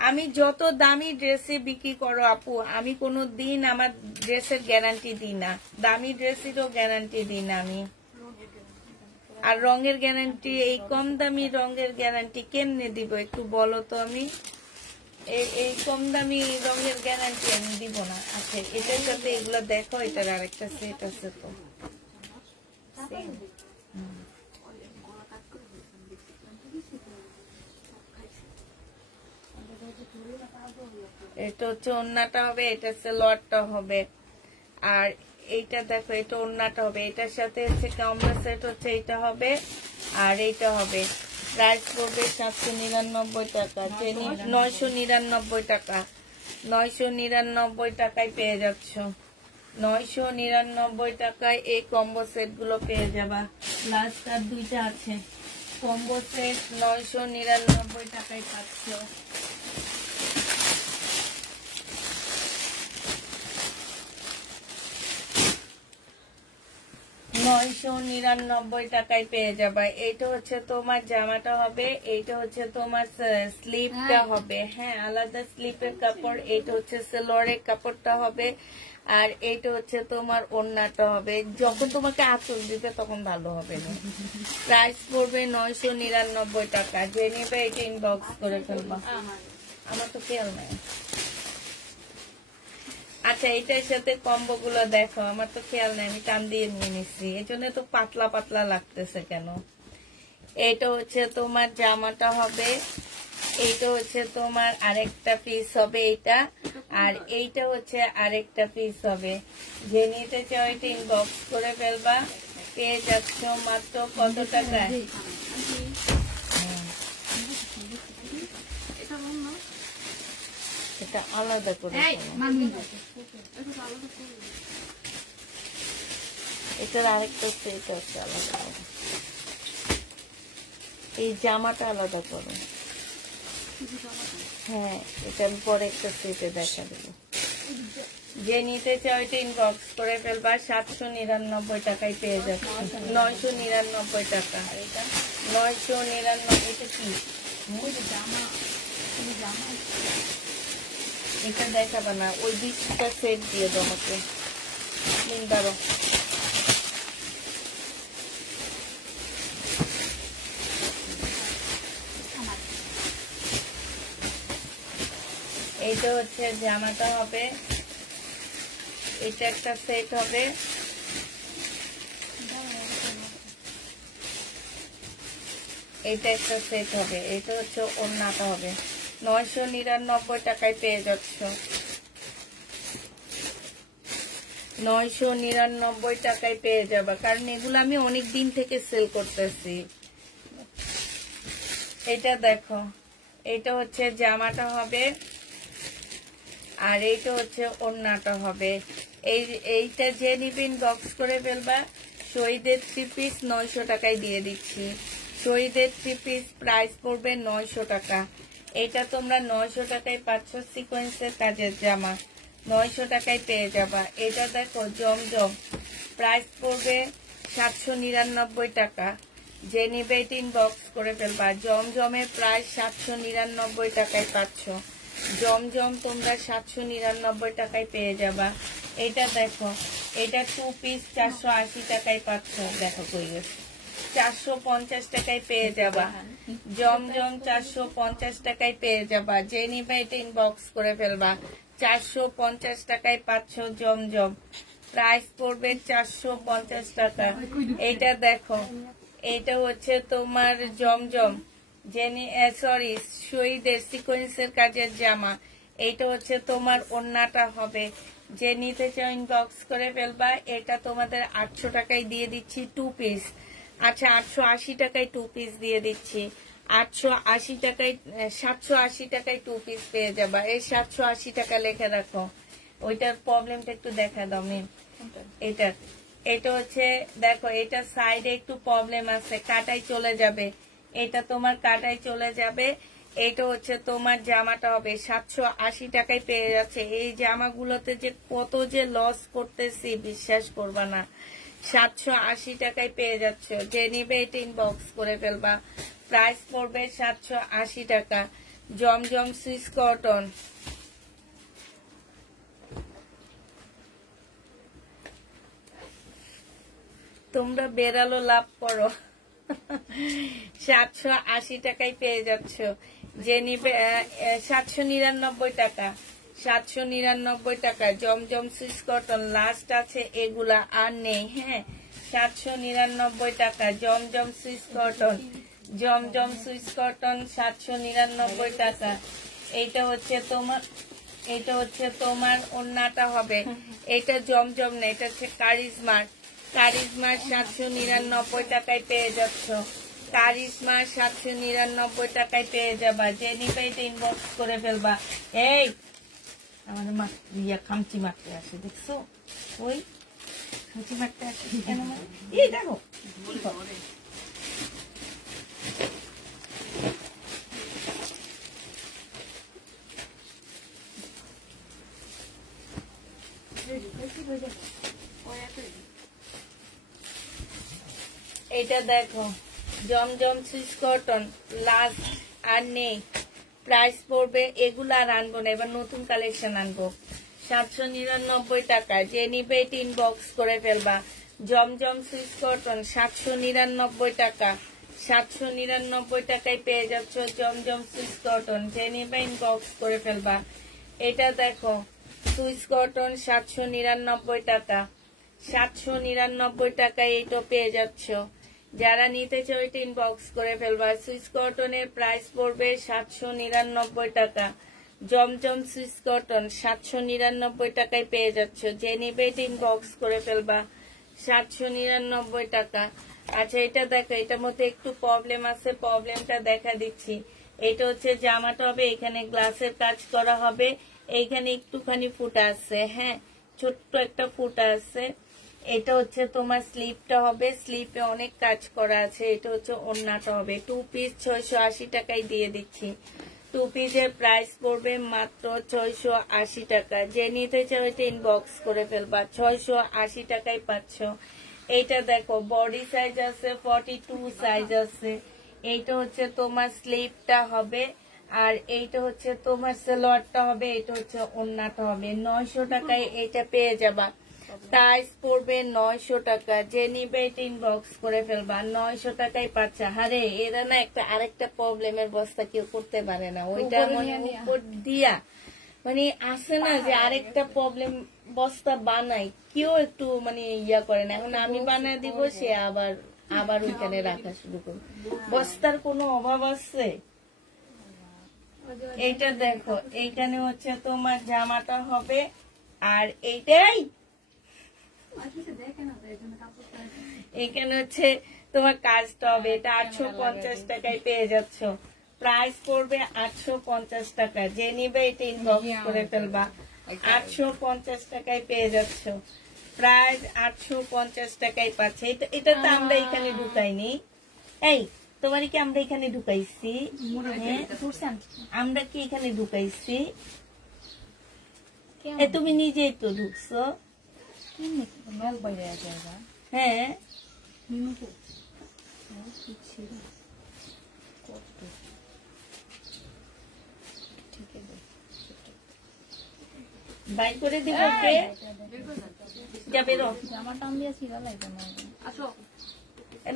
আমি যত দামি ড্রেসে বিক্রি করো আপু, আমি কোনো দিন আমার ড্রেসের গ্যারান্টি দিই না। দামি ড্রেসেরও গ্যারান্টি দিই না আমি। আর রঙের গ্যারান্টি, এই কম দামি রঙের গ্যারান্টি কেমনে দিব একটু বলো তো? আমি এই কম দামি রঙের গ্যারান্টি আমি দিব না। আচ্ছা, এটার সাথে এগুলো দেখো, এটার আরেকটা সেট আছে তো। এটা হচ্ছে ওড়নাটা হবে, এটা সালোয়ারটা হবে। আর এইটা দেখো, এটা ওড়নাটা হবে, এটার সাথে হচ্ছে কম্বো সেট হচ্ছে এইটা হবে আর এইটা হবে। প্রাইস পড়বে 799 টাকা। 999 টাকা। 999 টাকায় পেয়ে যাচ্ছ। 999 টাকায় এই কম্বো সেট গুলো পেয়ে যাবা। লাস্ট আর 2টা আছে। কম্বো সেট 999 টাকায় পাচ্ছ। টাকায় পেয়ে যাবা। এইটা হচ্ছে তোমার জামাটা হবে, এইটা হচ্ছে তোমার স্লিপটা হবে। হ্যাঁ, আলাদা স্লিপের কাপড়। এইটা হচ্ছে সেলোয়ারের কাপড়টা হবে আর এইটা হচ্ছে তোমার ওড়নাটা হবে। যখন তোমাকে আঁচল দিবে তখন ভালো হবে না। প্রাইস পড়বে 999 টাকা। যে নিবে এটা ইনবক্স করে ফেলবা। আমার তো খেয়াল নাই। আচ্ছা, এটার সাথে কম্বো গুলো দেখো, আমার তো খেয়াল নাই, আমি টান দিয়ে নিয়ে নিচ্ছি, এই জন্য তো পাতলা পাতলা লাগতেছে কেন। এটা হচ্ছে তোমার জামাটা হবে, এইটা হচ্ছে তোমার আরেকটা পিস হবে এইটা, আর এইটা হচ্ছে আরেকটা পিস হবে। যে নিতে চাও এটা ইনবক্স করে ফেলবা। পেয়ে যাচ্ছ মাত্র কত টাকায়? এটা আলাদা করে এটার আরেকটা সেট আছে আলাদা করে। এই জামাটা আলাদা করো। হ্যাঁ, এটা পরে একটা সেটে দেখা দেবো। যে নিতে চাও এটা ইনবক্স করে ফেলবা। 799 টাকায় পেয়ে যাচ্ছে। 999 টাকা। 999। এটা কি এটা দেখাবা না, ওই 20টা সেট দিয়ে দাও আমাকে। নিন এইটা হচ্ছে জামাটা হবে, এটা একটা সেট হবে। এটা একটা সেট হবে। এটা হচ্ছে ওড়নাটা হবে। 999 টাকায় পেয়ে যাচ্ছ। 999 টাকায় পেয়ে যাবা, কারণ এগুলো আমি অনেক দিন থেকে সেল করতেছি। এটা দেখো, এটা হচ্ছে জামাটা হবে, আর এইটা হচ্ছে ওড়নাটা হবে। এইটা যে নিবেন বক্স করে ফেলবা। শহীদের 3 পিস 900 টাকায় দিয়ে দিচ্ছি। শহীদের 3 পিস প্রাইস পড়বে 900 টাকা। এটা তোমরা 900 টাকায় পাচ্ছ। সিকোয়েন্সের কাজের জামা 900 টাকায় পেয়ে যাবা। এটা দেখো জমজম, প্রাইস পড়বে 799 টাকা। যে নিবে বক্স করে ফেলবা। জমজমের প্রাইস 799 টাকায় পাচ্ছ। জমজম তোমরা 799 টাকায় পেয়ে যাবা। এটা দেখো, এটা 2 পিস 480 টাকায় পাচ্ছ। দেখো কই গেছে, 450 টাকায় পেয়ে যাবা। জমজম 450 টাকায় পেয়ে যাবা। যে নিবে এটা ইনবক্স করে ফেলবা। 450 টাকায় পাচ্ছ জমজম, প্রাইস পড়বে 450 টাকা। এটা দেখো, এটা হচ্ছে তোমার জমজম, সরি শহীদের সিকোয়েন্সের কাজের জামা। এইটা হচ্ছে তোমার ওড়নাটা হবে। যে নিতে চাও ইনবক্স করে ফেলবা। এটা তোমাদের 800 টাকায় দিয়ে দিচ্ছি 2 পিস। আচ্ছা, 880 টাকায় 2 পিস দিয়ে দিচ্ছি। 880 টাকায় 780 টাকায় 2 পিস পেয়ে যাবা। এই 780 টাকা লেখে রাখো। ওইটার প্রবলেমটা একটু দেখা দাও মেন। এটা হচ্ছে দেখো, এটা সাইডে একটু প্রবলেম আছে, কাটাই চলে যাবে। এটা তোমার কাটাই চলে যাবে। এটা হচ্ছে তোমার জামাটা হবে। 780 টাকায় পেয়ে যাচ্ছে। এই জামাগুলোতে যে কত যে লস করতেছি বিশ্বাস করবা না। 780 টাকায় পেয়ে যাচ্ছ। যে নিবে এটা ইনবক্স করে ফেলবা। প্রাইস পড়বে 780 টাকা। জমজম সুইস কটন, তোমরা বেড়ালো লাভ করো। 780 টাকায় পেয়ে যাচ্ছ। যে নিবে 799 টাকা। 799 টাকা। জমজম সুইস কটন লাস্ট আছে, এগুলা আর নেই। হ্যাঁ, 799 টাকা। জমজম সুইস কটন, জমজম সুইস কটন 799 টাকা। এইটা হচ্ছে তোমার ওড়নাটা হবে। এটা জমজম না, এটা হচ্ছে কারিজমার। 799 টাকায় পেয়ে যাচ্ছ। কারিজমা 799 টাকায় পেয়ে যাবা। যে নিবে এটা ইনবক্স করে ফেলবা। এই আমাদের খামচি মারতে আসে, দেখছো? ওই খামচি মারতে আসে কেন? এই দেখো এটা দেখো, জমজম সুইস কটন লাস্ট আর নেই। প্রাইস পড়বে, এগুলো আর আনবো না, এবার নতুন কালেকশন আনবো। 799 টাকা। যে নিবে এটা ইনবক্স করে ফেলবা। জমজম সুইস কটন 799 টাকা। 799 টাকায় পেয়ে যাচ্ছ জমজম সুইস কটন। যে নিবে ইনবক্স করে ফেলবা। এটা দেখো সুইস কটন 799 টাকা। 799 টাকায় এইটা পেয়ে যাচ্ছ। যারা নিতে চাও এটা ইনবক্স করে ফেলবা। সুইস কটনের প্রাইস পড়বে 799 টাকা। জমজম সুইস কটন 799 টাকায় পেয়ে যাচ্ছ। যে নিবে এটা ইনবক্স করে ফেলবা। 799 টাকা। আচ্ছা এটা দেখো, এটার মধ্যে একটু প্রবলেম আছে, প্রবলেমটা দেখা দিচ্ছি। এটা হচ্ছে জামাটা হবে, এখানে গ্লাসের কাজ করা হবে, এইখানে একটুখানি ফুটা আছে, হ্যাঁ ছোট্ট একটা ফুটা আছে। এটা হচ্ছে তোমার স্লিপটা হবে, স্লিপে অনেক কাজ করা আছে। এটা হচ্ছে ওড়নাটা হবে। 2 পিস 680 টাকায় দিয়ে দিচ্ছি। 2 পিসের প্রাইস পড়বে মাত্র 680 টাকা। যে নিতে চাও এটা ইনবক্স করে ফেলবা, 680 টাকায় পাচ্ছ। এইটা দেখো বডি সাইজ আছে, 42 সাইজ আছে। এইটা হচ্ছে তোমার স্লিপটা হবে, আর এইটা হচ্ছে তোমার সালোয়ারটা হবে, এটা হচ্ছে ওড়নাটা হবে। 900 টাকায় এটা পেয়ে যাবা। প্রাইস পড়বে 900 টাকা। যে নিবে এটা ইনবক্স করে ফেলবা, 900 টাকায় পাচ্ছা। আরে এরা না একটা আরেকটা প্রবলেমের বস্তা কেউ করতে পারে না, ওইটা মানে উপর দিয়া মানে আসে না যে আরেকটা প্রবলেম বস্তা বানাই, কেউ একটু মানে ইয়া করে না। এখন আমি বানায় দিব, সে আবার ওইখানে রাখা শুরু করবে। বস্তার কোনো অভাব আছে? এইটা দেখো, এইখানে হচ্ছে তোমার জামাটা হবে, আর এইটাই এখানে হচ্ছে তোমার কাজটা হবে। এটা 850 টাকায় পেয়ে যাচ্ছ। প্রাইস পড়বে 850 টাকা। যে নিবে এটা ইনবক্স করে ফেলবা, 850 টাকায় পেয়ে যাচ্ছ। প্রাইস 850 টাকায় পাচ্ছে। এটা তো আমরা এখানে ঢুকাইনি। এই তোমার কি আমরা এখানে ঢুকাইছি? আমরা কি এখানে ঢুকাইছি? তুমি নিজেই তো ঢুকছো। হ্যাঁ বাই করে দিব, যাবে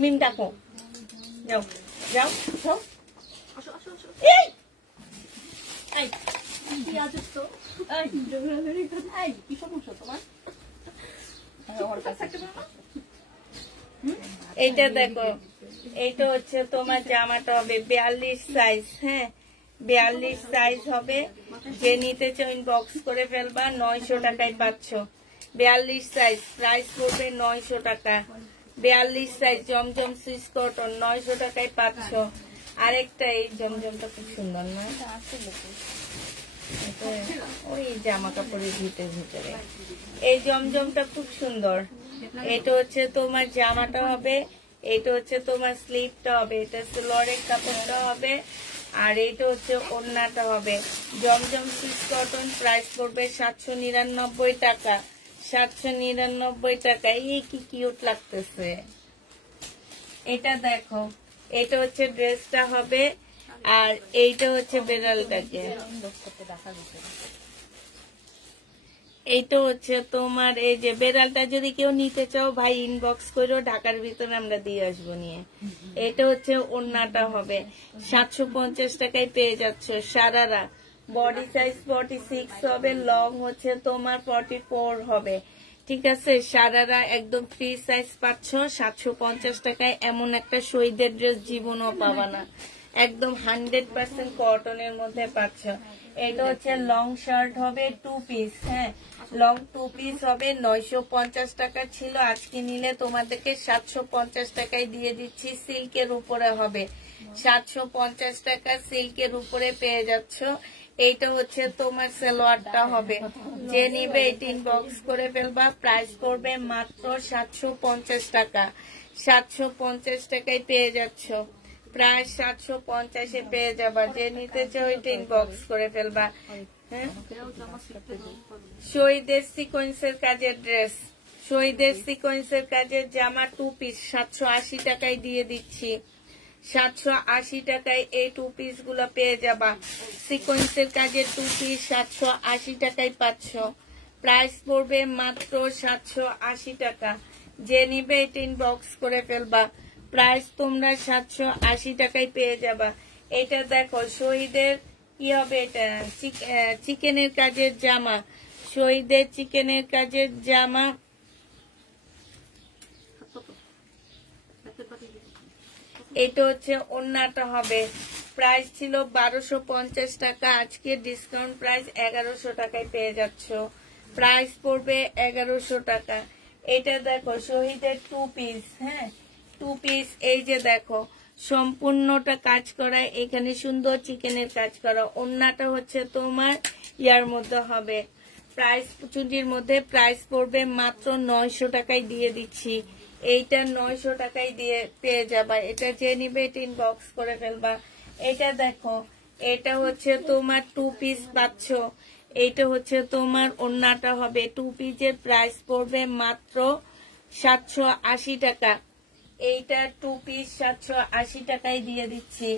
মিম ডাকো, যাও যাও যাও। কি সমস্যা তোমার? এইটা দেখো, এইটা হচ্ছে তোমার জামাটা হবে 42 সাইজ, হ্যাঁ 42 সাইজ হবে। যে নিতে চাও ইনবক্স করে ফেলবা, 900 টাকায় পাচ্ছ। 42 সাইজ, প্রাইস পড়বে 900 টাকা। 42 সাইজ জমজম সুইস কটন, 900 টাকায় পাচ্ছ। আরেকটা এই জমজমটা খুব সুন্দর না? ওই জামা কাপড়ের ভিতরে এই জমজমটা খুব সুন্দর। এটা হচ্ছে তোমার জামাটা হবে, এটা হচ্ছে তোমার স্লিপটা হবে, এটা সালোয়ারের কাপড়টা হবে, আর এটা হচ্ছে ওড়নাটা হবে। জমজম সুইস কটন, প্রাইস পড়বে 799 টাকা। 799 টাকা। এই কি কিউট লাগতেছে। এটা দেখো, এটা হচ্ছে ড্রেসটা হবে, আর এইটা হচ্ছে বেড়ালটাকে। এইটা হচ্ছে তোমার এই যে বেড়ালটা, যদি কেউ নিতে চাও ভাই ইনবক্স করো, ঢাকার ভিতরে আমরা দিয়ে আসবো নিয়ে। এটা হচ্ছে ওড়নাটা হবে, 750 টাকায় পেয়ে যাচ্ছ। সারারা বডি সাইজ 46 হবে, লং হচ্ছে তোমার 44 হবে, ঠিক আছে। সারারা একদম ফ্রি সাইজ পাচ্ছ 750 টাকায়। এমন একটা শহীদের ড্রেস জীবনও পাবা না, একদম 100% কটনের মধ্যে পাচ্ছ। এটা হচ্ছে লং শার্ট হবে 2 পিস, হ্যাঁ লং 2 পিস হবে। 950 টাকা ছিল, আজকে নিলে তোমাদেরকে 750 টাকায় দিয়ে দিচ্ছি। সিল্কের উপরে হবে, 750 টাকা সিল্কের উপরে পেয়ে যাচ্ছ। এইটা হচ্ছে তোমার সালোয়ারটা হবে। যে নিবে এটা ইনবক্স করে ফেলবা, প্রাইস করবে মাত্র 750 টাকা। 750 টাকায় পেয়ে যাচ্ছ। প্রায় 750-এ পেয়ে যাবা। যে নিতে চাও এটা ইনবক্স করে ফেলবা। হ্যাঁ শহীদের সিকোয়েন্সের কাজের ড্রেস, শহীদের সিকোয়েন্সের কাজের জামা 2 পিস 780 টাকায় দিয়ে দিচ্ছি। 780 টাকায় এই 2 পিস গুলো পেয়ে যাবা। সিকোয়েন্সের কাজের 2 পিস 780 টাকায় পাচ্ছ। প্রাইস পড়বে মাত্র 780 টাকা। যে নিবে এটা ইনবক্স করে ফেলবা, প্রাইস তোমরা 780 টাকায় পেয়ে যাবা। এটা দেখো শহীদের কি হবে, এটা চিকেনের কাজের জামা, শহীদের চিকেনের কাজের জামা। এটা হচ্ছে ওড়নাটা হবে, প্রাইস ছিল 1250 টাকা, আজকে ডিসকাউন্ট প্রাইস 1100 টাকায় পেয়ে যাচ্ছ। প্রাইস পড়বে 1100 টাকা। এটা দেখো শহীদের 2 পিস, হ্যাঁ 2 পিস। এই যে দেখো সম্পূর্ণটা কাজ করা, এখানে সুন্দর চিকেনের কাজ করা। ওন্নাটা হচ্ছে তোমার ইয়ার মধ্যে হবে, প্রাইস চুন্ডির মধ্যে প্রাইস পড়বে মাত্র 900 টাকায় দিয়ে দিচ্ছি। এইটা 900 টাকায় দিয়ে পেয়ে যাবা। এটা যে নিবে এটা ইনবক্স করে ফেলবা। এটা দেখো এটা হচ্ছে তোমার 2 পিস পাচ্ছ। এইটা হচ্ছে তোমার ওন্নাটা হবে, 2 পিসের প্রাইস পড়বে মাত্র 780 টাকা। এইটা 2 পিস 780 টাকায় দিয়ে দিচ্ছি।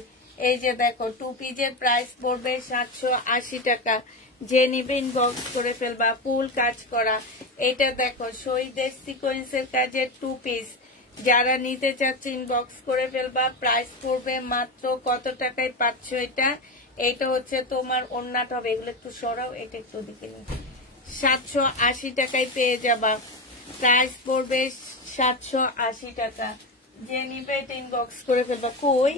এই যে দেখো 2 পিসের প্রাইস পড়বে 780 টাকা। যে নিবে ইনবক্স করে ফেলবা, ফুল কাজ করা। এটা দেখো শহীদের সিকোয়েন্সের কাজের 2 পিস, যারা নিতে চাচ্ছে ইনবক্স করে ফেলবা। প্রাইস পড়বে মাত্র কত টাকায় পাচ্ছ এটা? এটা হচ্ছে তোমার ওন্নাটা হবে, এগুলো একটু সরাও, এটা একটু দিকে নি, 780 টাকায় পেয়ে যাবা। প্রাইস পড়বে 780 টাকা। যে নিবে এটা ইনবক্স করে ফেলবা। কই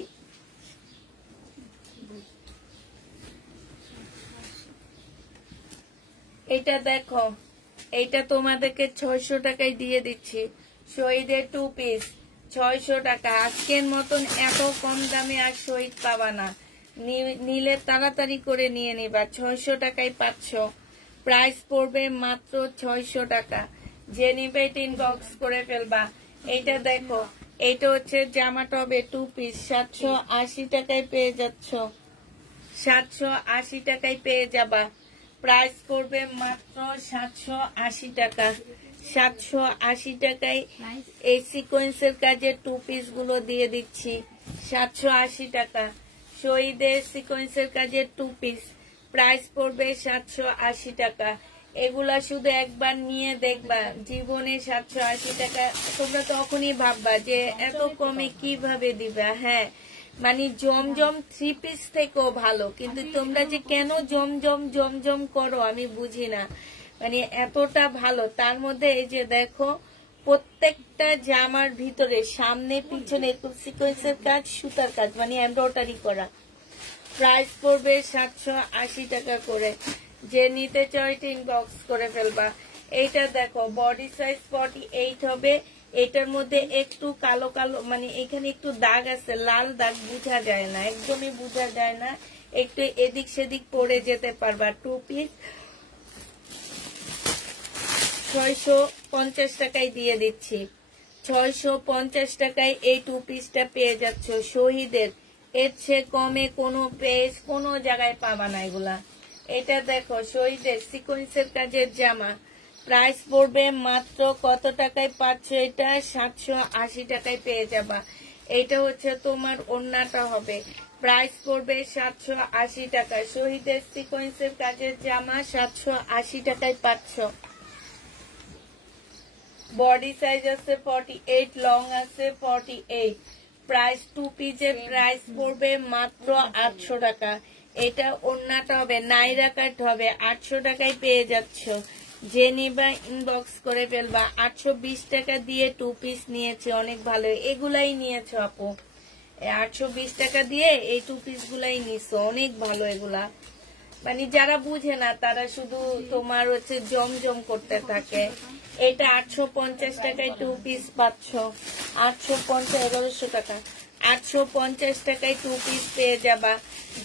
এটা দেখো, এইটা তোমাদেরকে 600 টাকায় দিয়ে দিচ্ছি। শহীদের 2 পিস 600 টাকা। আজকের মতন এত কম দামে আর শহীদ পাবা না, নিলে তাড়াতাড়ি করে নিয়ে নিবা। 600 টাকায় পাচ্ছ। প্রাইস পড়বে মাত্র 600 টাকা। যে নিবে এটা ইনবক্স করে ফেলবা। এইটা দেখো, এইটা হচ্ছে জামাটা হবে 2 পিস, 780 টাকায় পেয়ে যাচ্ছ। 780 টাকায় পেয়ে যাবা। প্রাইস পড়বে মাত্র 780 টাকা। 780 টাকায় এই সিকোয়েন্সের কাজে 2 পিস গুলো দিয়ে দিচ্ছি। 780 টাকা। শহীদের সিকোয়েন্সের কাজে 2 পিস, প্রাইস পড়বে 780 টাকা। এগুলা শুধু একবার নিয়ে দেখবা, জীবনে 780 টাকা তোমরা তখনই ভাববা যে এত কমে কিভাবে দিবা। হ্যাঁ মানে জমজম 3 পিস থেকেও ভালো, কিন্তু তোমরা যে কেন জমজম করো আমি বুঝি না। মানে এতটা ভালো। তার মধ্যে এই যে দেখো প্রত্যেকটা জামার ভিতরে সামনে পিছনে সিকোয়েন্সের কাজ, সুতার কাজ, মানে এমব্রয়ডারি করা। প্রাইস পড়বে 780 টাকা করে। যে নিতে চাও ইনবক্স করে ফেলবা। এইটা দেখো বডি সাইজ 48 হবে। এটার মধ্যে একটু কালো কালো, মানে এখানে একটু দাগ আছে, লাল দাগ, বোঝা যায় না, একদমই বোঝা যায় না, একটু এদিক সেদিক পড়ে যেতে পারবা। 2 পিস 650 টাকায় দিয়ে দিচ্ছি। 650 টাকায় এই 2 পিসটা পেয়ে যাচ্ছ শহীদের। এর চেয়ে কমে কোনো পেজ কোনো জায়গায় পাবা না এগুলা। এটা দেখো শহীদের সিকোয়েন্সের কাজের জামা, প্রাইস পড়বে মাত্র কত টাকায় পাচ্ছ এটা? 780 টাকায় পেয়ে যাবা। এটা হচ্ছে তোমার ওন্নাটা হবে, প্রাইস পড়বে 780 টাকা। শহীদের সিকোয়েন্সের কাজের জামা 780 টাকায় পাচ্ছ। বডি সাইজ আছে 48, লং আছে 48। প্রাইস 2 পিসের প্রাইস পড়বে মাত্র 800 টাকা। এটা ওন্নাটা হবে, নাইরা কাট হবে, 800 টাকায় পেয়ে যাচ্ছ। যে নিবা ইনবক্স করে ফেলবা। 820 টাকা দিয়ে 2 পিস নিয়েছে, অনেক ভালো। এগুলাই নিয়েছো আপু, 820 টাকা দিয়ে এই 2 পিস গুলাই নিছো, অনেক ভালো এগুলা। মানে যারা বুঝে না তারা শুধু তোমার হচ্ছে জমজম করতে থাকে। এটা 850 টাকায় 2 পিস পাচ্ছ। 850, 1100 টাকা। 850 টাকায় 2 পিস পেয়ে যাবা।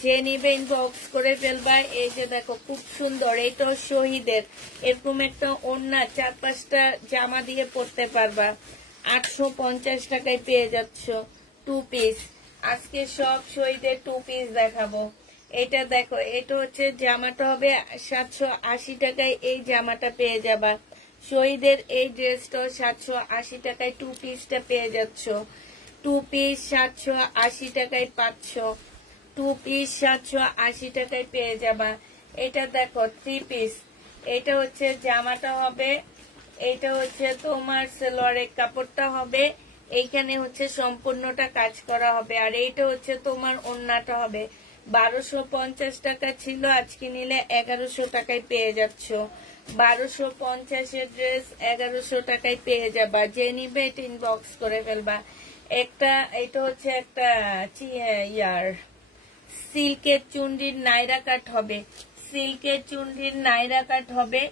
যে নিবে ইনবক্স করে ফেলবা। এই যে দেখো খুব সুন্দর, এটাও শহীদের। এরকম একটা ওন্না 4-5টা জামা দিয়ে পরতে পারবা। 850 টাকায় পেয়ে যাচ্ছ 2 পিস। আজকে সব শহীদের 2 পিস দেখাবো। এটা দেখো, এটা হচ্ছে জামাটা হবে 780 টাকায় এই জামাটা পেয়ে যাবা। শহীদের এই ড্রেসটা 780 টাকায় 2 পিসটা পেয়ে যাচ্ছ। 2 পিস 780 টাকায় পাচ্ছ। 2 পিস 780 টাকায় পেয়ে যাবা। এটা দেখো 3 পিস। এটা হচ্ছে জামাটা হবে, এটা হচ্ছে তোমার সালোয়ারের কাপড়টা হবে, এইখানে হচ্ছে সম্পূর্ণটা কাজ করা হবে। আর এইটা হচ্ছে তোমার ওন্নাটা হবে। 1250 টাকা ছিল, আজকে নিলে 1100 টাকায় পেয়ে যাচ্ছ। 1250 এর ড্রেস 1100 টাকায় পেয়ে যাবা। যে নিবে এটা ইনবক্স করে ফেলবা। একটা এটা হচ্ছে একটা ইয়ার সিল্কের চুন্ডির নাইরা কাট হবে, সিল্কের চুন্ডির নাইরা কাট হবে।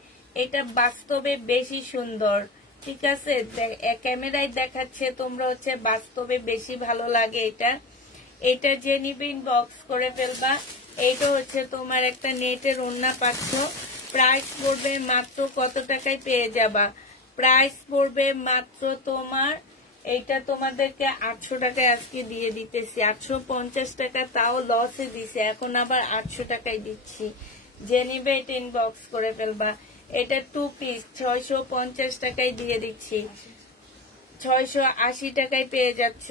এটা বাস্তবে বেশি সুন্দর, ঠিক আছে, ক্যামেরায় দেখাচ্ছে, তোমরা হচ্ছে বাস্তবে বেশি ভালো লাগে এটা। এটা যে নিবে ইনবক্স করে ফেলবা। এইটা হচ্ছে তোমার একটা নেটের ওড়না পাচ্ছ। প্রাইস পড়বে মাত্র কত টাকায় পেয়ে যাবা? প্রাইস পড়বে মাত্র তোমার, এইটা তোমাদেরকে 800 টাকায় আজকে দিয়ে দিতেছি। 850 টাকা তাও লসে দিছে, এখন আবার 800 টাকায় দিচ্ছি। যে নিবে এটা ইনবক্স করে ফেলবা। এটা 2 পিস 650 টাকায় দিয়ে দিচ্ছি। 680 টাকায় পেয়ে যাচ্ছ।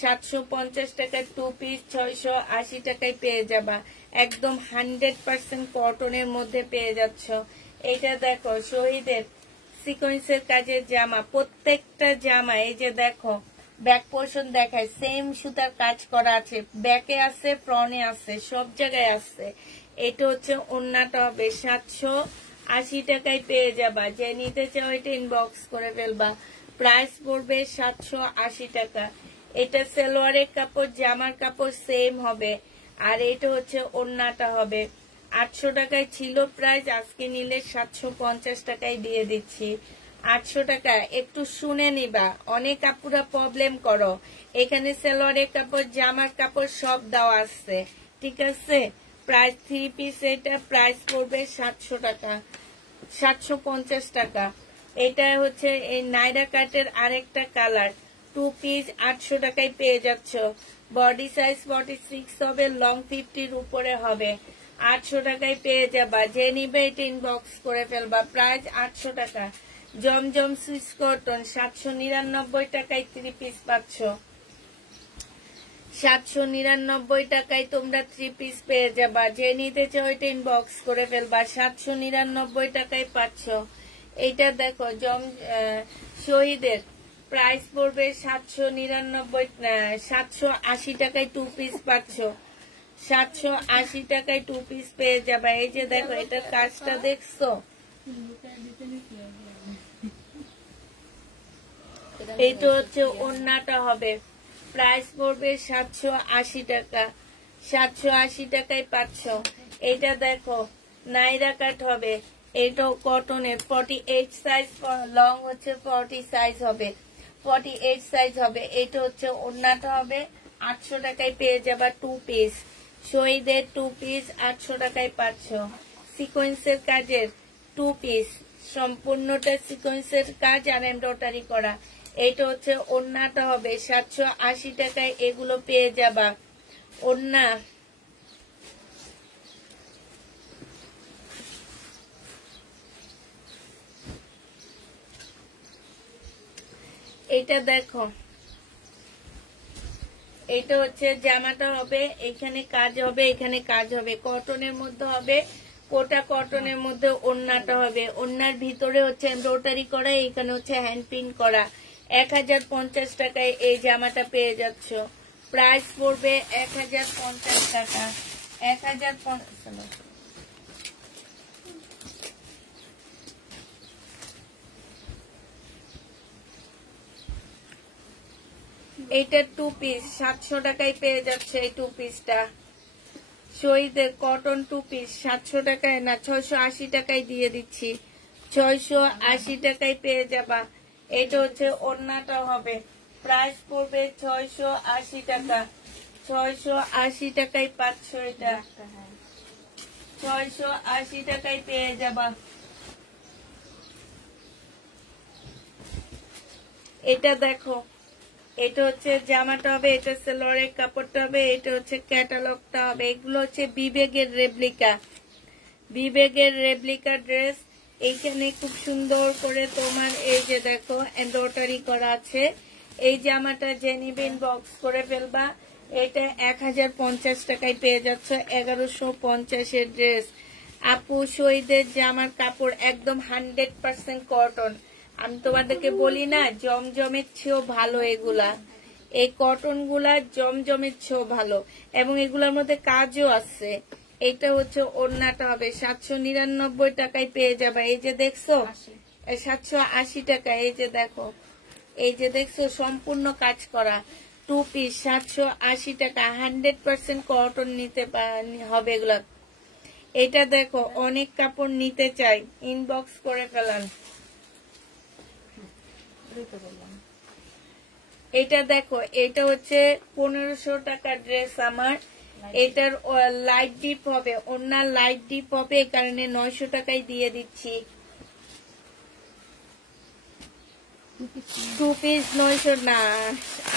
750 টাকায় 2 পিস 680 টাকায় পেয়ে যাবা। একদম 100% কটনের মধ্যে পেয়ে যাচ্ছ। এটা দেখো শহীদের সিকোয়েন্সের কাজের জামা, প্রত্যেকটা জামা এই যে দেখো ব্যাক পোর্শন দেখায়, সেম সুতার কাজ করা আছে, ব্যাকে আছে, ফ্রন্টে আছে, সব জায়গায় আছে। এটা হচ্ছে ওড়নাটা হবে 780 টাকায় পেয়ে যাবা। যে নিতে চাও এটা ইনবক্স করে ফেলবা। প্রাইস পড়বে 780 টাকা। এটা সালোয়ারের কাপড়, জামার কাপড় সেম হবে। আর এটা হচ্ছে ওড়নাটা হবে 800 টাকায় ছিল প্রাইস, আজকে নিলে 750 টাকায় দিয়ে দিচ্ছি। 800 টাকা। একটু শুনে নিবা, অনেক আপুরা প্রবলেম করো। এখানে সালোয়ারের কাপড়, জামার কাপড় সব দেওয়া আছে, ঠিক আছে। প্রাইস 3 পিস, এটা প্রাইস পড়বে 700 টাকা, 750 টাকা। এটা হচ্ছে এই নাইরা কাটের আরেকটা কালার, 2 পিস 800 টাকায় পেয়ে যাচ্ছ। বডি সাইজ 46 হবে, লং 50-র উপরে হবে। 800 টাকায় পেয়ে যাবা। যে নিবে এটা ইনবক্স করে ফেলবা। প্রাইস 800 টাকা। জমজম সুইস কটন 799 টাকায় 3 পিস পাচ্ছ। 799 টাকায় তোমরা 3 পিস পেয়ে যাবা। যে নিতে চাও এটা ইনবক্স করে ফেলবা। 799 টাকায় পাচ্ছ। এইটা দেখো শহীদের প্রাইস পড়বে 780 টাকায় 2 পিস পাচ্ছ। 780 টাকায় 2 পিস পেয়ে যাবা। এই যে দেখো এটার কাজটা দেখছো, এইটা হচ্ছে ওড়নাটা হবে। প্রাইস পড়বে 780 টাকা, 780 টাকায় পাচ্ছ। এটা দেখো নাইরা কাট হবে, এটাও কটনের 48 সাইজ, লং হচ্ছে 40 সাইজ হবে, 48 সাইজ হবে। এটা হচ্ছে ওড়নাটা হবে 800 টাকায় পেয়ে যাবা 2 পিস। শহীদের 2 পিস 800 টাকায় পাচ্ছ। সিকোয়েন্সের কাজের 2 পিস, সম্পূর্ণটা সিকোয়েন্সের কাজ আর এমব্রয়ডারি করা। এটা হচ্ছে ওড়নাটা হবে 780 টাকায়, এগুলো পেয়ে যাবা। ওড়না এটা দেখো, এটা হচ্ছে জামাটা হবে, এখানে কাজ হবে, এখানে কাজ হবে, কটনের মধ্যে হবে, কোটা কটনের মধ্যে ওড়নাটা হবে। ওড়নার ভিতরে হচ্ছে এমব্রয়ডারি করা, এখানে হচ্ছে হ্যান্ড প্রিন্ট করা। 1050 টাকায় এই জামাটা পেয়ে যাচ্ছ। প্রাইস পড়বে 1050 টাকা। 1050। এইটা 2 পিস 700 টাকায় পেয়ে যাচ্ছে। এই 2 পিসটা শহীদের কটন 2 পিস 700 টাকায় না 680 টাকায় দিয়ে দিচ্ছি। 680 টাকায় পেয়ে যাবা। এটা হচ্ছে ওড়নাটা হবে, প্রাইস পড়বে 680 টাকা। 680 টাকায় পাচ্ছ। এটা 680 টাকায় পেয়ে যাবা। এটা দেখো, এটা হচ্ছে জামাটা হবে, এটা সালোয়ারের কাপড়টা হবে, এটা হচ্ছে ক্যাটালগটা হবে। এগুলো হচ্ছে বিবেগের রেপ্লিকা, বিবেগের রেপ্লিকা ড্রেস। এইখানে খুব সুন্দর করে তোমার এই যে দেখো এমব্রয়ডারি করা আছে। এই জামাটা যে নিবে ইনবক্স করে ফেলবা। এটা 1050 টাকায় পেয়ে যাচ্ছ। 1150 এর ড্রেস। আপু শহীদের জামার কাপড় একদম 100% কটন। আমি তোমাদেরকে বলি না, জমজমের চেয়েও ভালো এগুলা। এই কটন গুলা জমজমের চেয়েও ভালো, এবং এগুলোর মধ্যে কাজও আছে। এটা হচ্ছে ওড়নাটা হবে 799 টাকায় পেয়ে যাবে। এই যে দেখছো 780 টাকা। এই যে দেখো, এই যে দেখছো সম্পূর্ণ কাজ করা 2 পিস 780 টাকা। 100% কটন নিতে হবে এগুলা। এটা দেখো অনেক কাপড় নিতে চাই, ইনবক্স করে ফেলান। এটা দেখো, এটা হচ্ছে 1500 টাকা ড্রেস আমার। এটার লাইট ডিপ হবে, ওনার লাইট ডিপ হবে, এই কারণে 900 টাকায় দিয়ে দিচ্ছি। 2 পিস 900 না,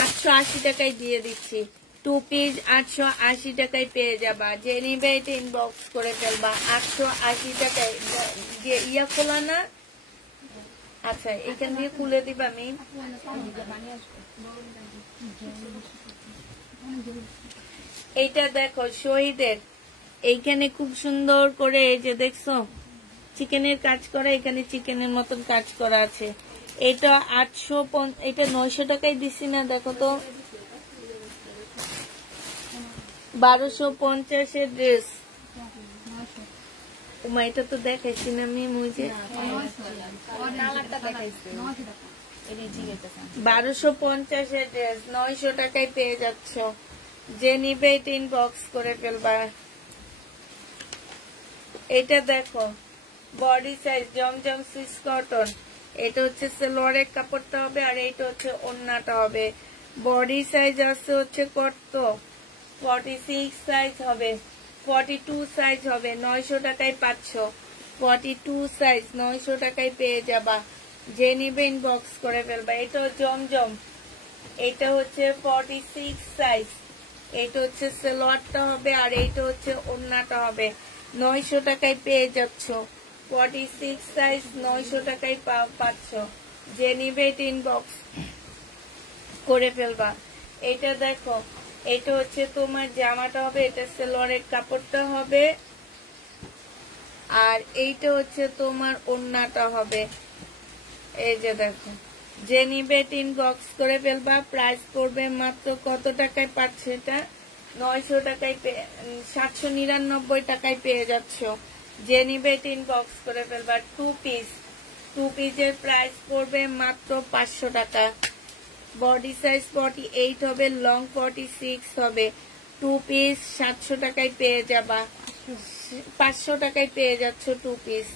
880 টাকায় দিয়ে দিচ্ছি। 2 পিস 880 টাকায় পেয়ে যাবা। যে নিবে এটা ইনবক্স করে ফেলবা। 880 টাকায় যে ইয়া খোলা না, আচ্ছা এখান দিয়ে খুলে দিবা। আমি এইটা দেখো শহীদের, এইখানে খুব সুন্দর করে এই যে দেখছো চিকেনের কাজ করা, এখানে চিকেনের মতন কাজ করা আছে। এটা 850, এটা 900 টাকায় দিছি না, দেখো তো 1250 এর ড্রেস। এটা তো দেখাইছি না আমি, মুঝে 1250 এর ড্রেস 900 টাকায় পেয়ে যাচ্ছ। যে নিবে এটা ইনবক্স করে ফেলবা। এটা দেখো বডি সাইজ জমজম সুইস কটন। এটা হচ্ছে সালোয়ারের কাপড়টা হবে, আর এইটা হচ্ছে ওড়নাটা হবে। বডি সাইজ আছে হচ্ছে কত, 46 সাইজ হবে, 42 সাইজ হবে। 900 টাকায় পাচ্ছ। 42 সাইজ 900 টাকায় পেয়ে যাবা। যে নিবে ইনবক্স করে ফেলবা। এটা জমজম, এটা হচ্ছে 46 সাইজ। এটা হচ্ছে সালোয়ারটা হবে, আর এইটা হচ্ছে ওড়নাটা হবে। 900 টাকায় পেয়ে যাচ্ছ। 46 সাইজ 900 টাকায় পাচ্ছ। যে নিবে এটা ইনবক্স করে ফেলবা। এটা দেখো, এটা হচ্ছে তোমার জামাটা হবে, এটা সালোয়ারের কাপড়টা হবে, আর এইটা হচ্ছে তোমার ওড়নাটা হবে। এই যে দেখো, যে নিবে এটা ইনবক্স করে ফেলবা। প্রাইস পড়বে মাত্র কত টাকায় পাচ্ছ, এটা 900 টাকায়, 799 টাকায় পেয়ে যাচ্ছ। যে নিবে এটা ইনবক্স করে ফেলবা। 2 পিসের প্রাইস পড়বে মাত্র 500 টাকা। বডি সাইজ 48 হবে, লং 46 হবে। 2 পিস 700 টাকায় পেয়ে যাবা। 500 টাকায় পেয়ে যাচ্ছ 2 পিস।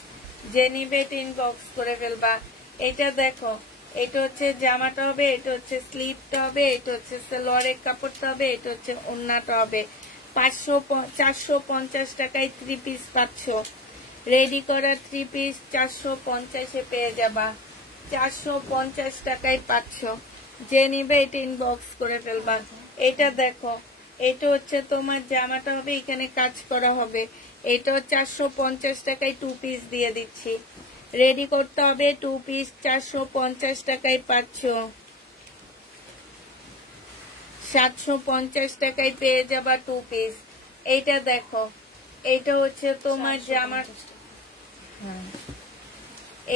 যে নিবে এটা ইনবক্স করে ফেলবা। এটা দেখো, এটা হচ্ছে জামাটা হবে, এটা হচ্ছে স্লিভটা হবে, এটা হচ্ছে সালোয়ারের কাপড়টা হবে, এটা হচ্ছে ওড়নাটা হবে। 450 টাকায় 3 পিস পাচ্ছ। রেডি করা 3 পিস 450 এ পেয়ে যাবা। 450 টাকায় পাচ্ছ। যে নিবে এটা ইনবক্স করে ফেলবা। এটা দেখো, এটা হচ্ছে তোমার জামাটা হবে, এখানে কাজ করা হবে। এটাও 450 টাকায় 2 পিস দিয়ে দিচ্ছি। রেডি করতে হবে 2 পিস 450 টাকায় পাচ্ছ। 750 টাকায় পেয়ে যাবা 2 পিস। এইটা দেখো, এইটা হচ্ছে তোমার জামা,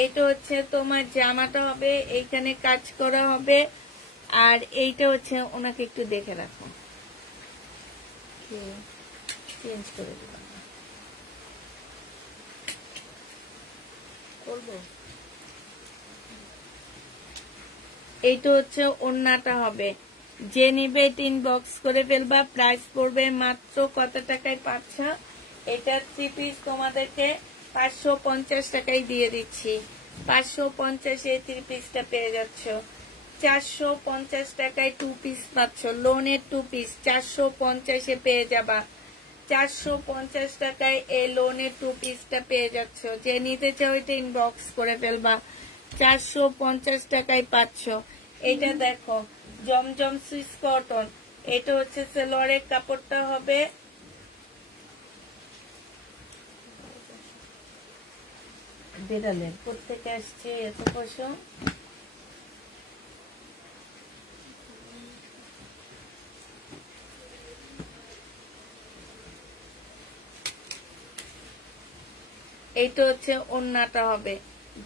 এইটা হচ্ছে তোমার জামাটা হবে, এইখানে কাজ করা হবে, আর এইটা হচ্ছে, ওনাকে একটু দেখে রাখো, চেঞ্জ করে দিবা করবো। এইটা হচ্ছে ওড়নাটা হবে। যে নিবে এটা ইনবক্স করে ফেলবা। প্রাইস পড়বে মাত্র কত টাকায় পাচ্ছ, এটা 3 পিস তোমাদেরকে 550 টাকায় দিয়ে দিচ্ছি। 550 এই 3 পিসটা পেয়ে যাচ্ছ। 450 টাকায় 2 পিস পাচ্ছ। লোনের 2 পিস 450 এ পেয়ে যাবা। 450 টাকায় এই লোনের 2 পিসটা পেয়ে যাচ্ছ। যে নিতে চাও এটা ইনবক্স করে ফেলবা। 450 টাকায় পাচ্ছ। এটা দেখো জমজম সুইস কটন, এটা হচ্ছে সালোয়ারের কাপড়টা হবে, বেড়ালের কোথেকে আসছে এত পয়সা। এইটা হচ্ছে ওড়নাটা হবে।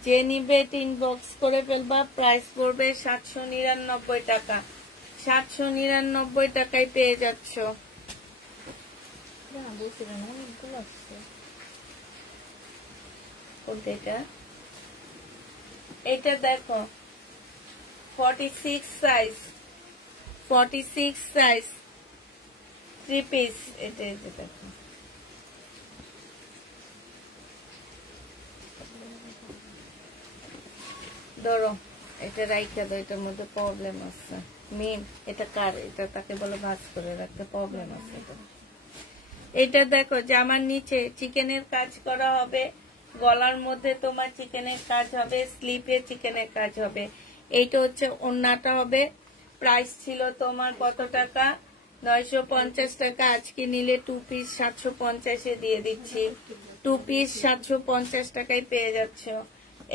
যে নিবে এটা ইনবক্স করে ফেলবা। প্রাইস পড়বে 799 টাকা। 799 টাকায় পেয়ে যাচ্ছ। এটা দেখো 46 সাইজ, 46 সাইজ 3 পিস। এটা দেখো, ধরো এটা রাইখা দাও, এটার মধ্যে প্রবলেম আছে মেন। এটা কার? এটা তাকে বলে ভাঁজ করে রাখতে, প্রবলেম আছে। এটা দেখো জামার নিচে চিকেনের কাজ করা হবে, গলার মধ্যে তোমার চিকেনের কাজ হবে, স্লিপে চিকেনের কাজ হবে। এইটা হচ্ছে ওড়নাটা হবে। প্রাইস ছিল তোমার কত টাকা? 950 টাকা। আজকে নিলে 2 পিস 750-এ দিয়ে দিচ্ছি। 2 পিস 750 টাকায় পেয়ে যাচ্ছ।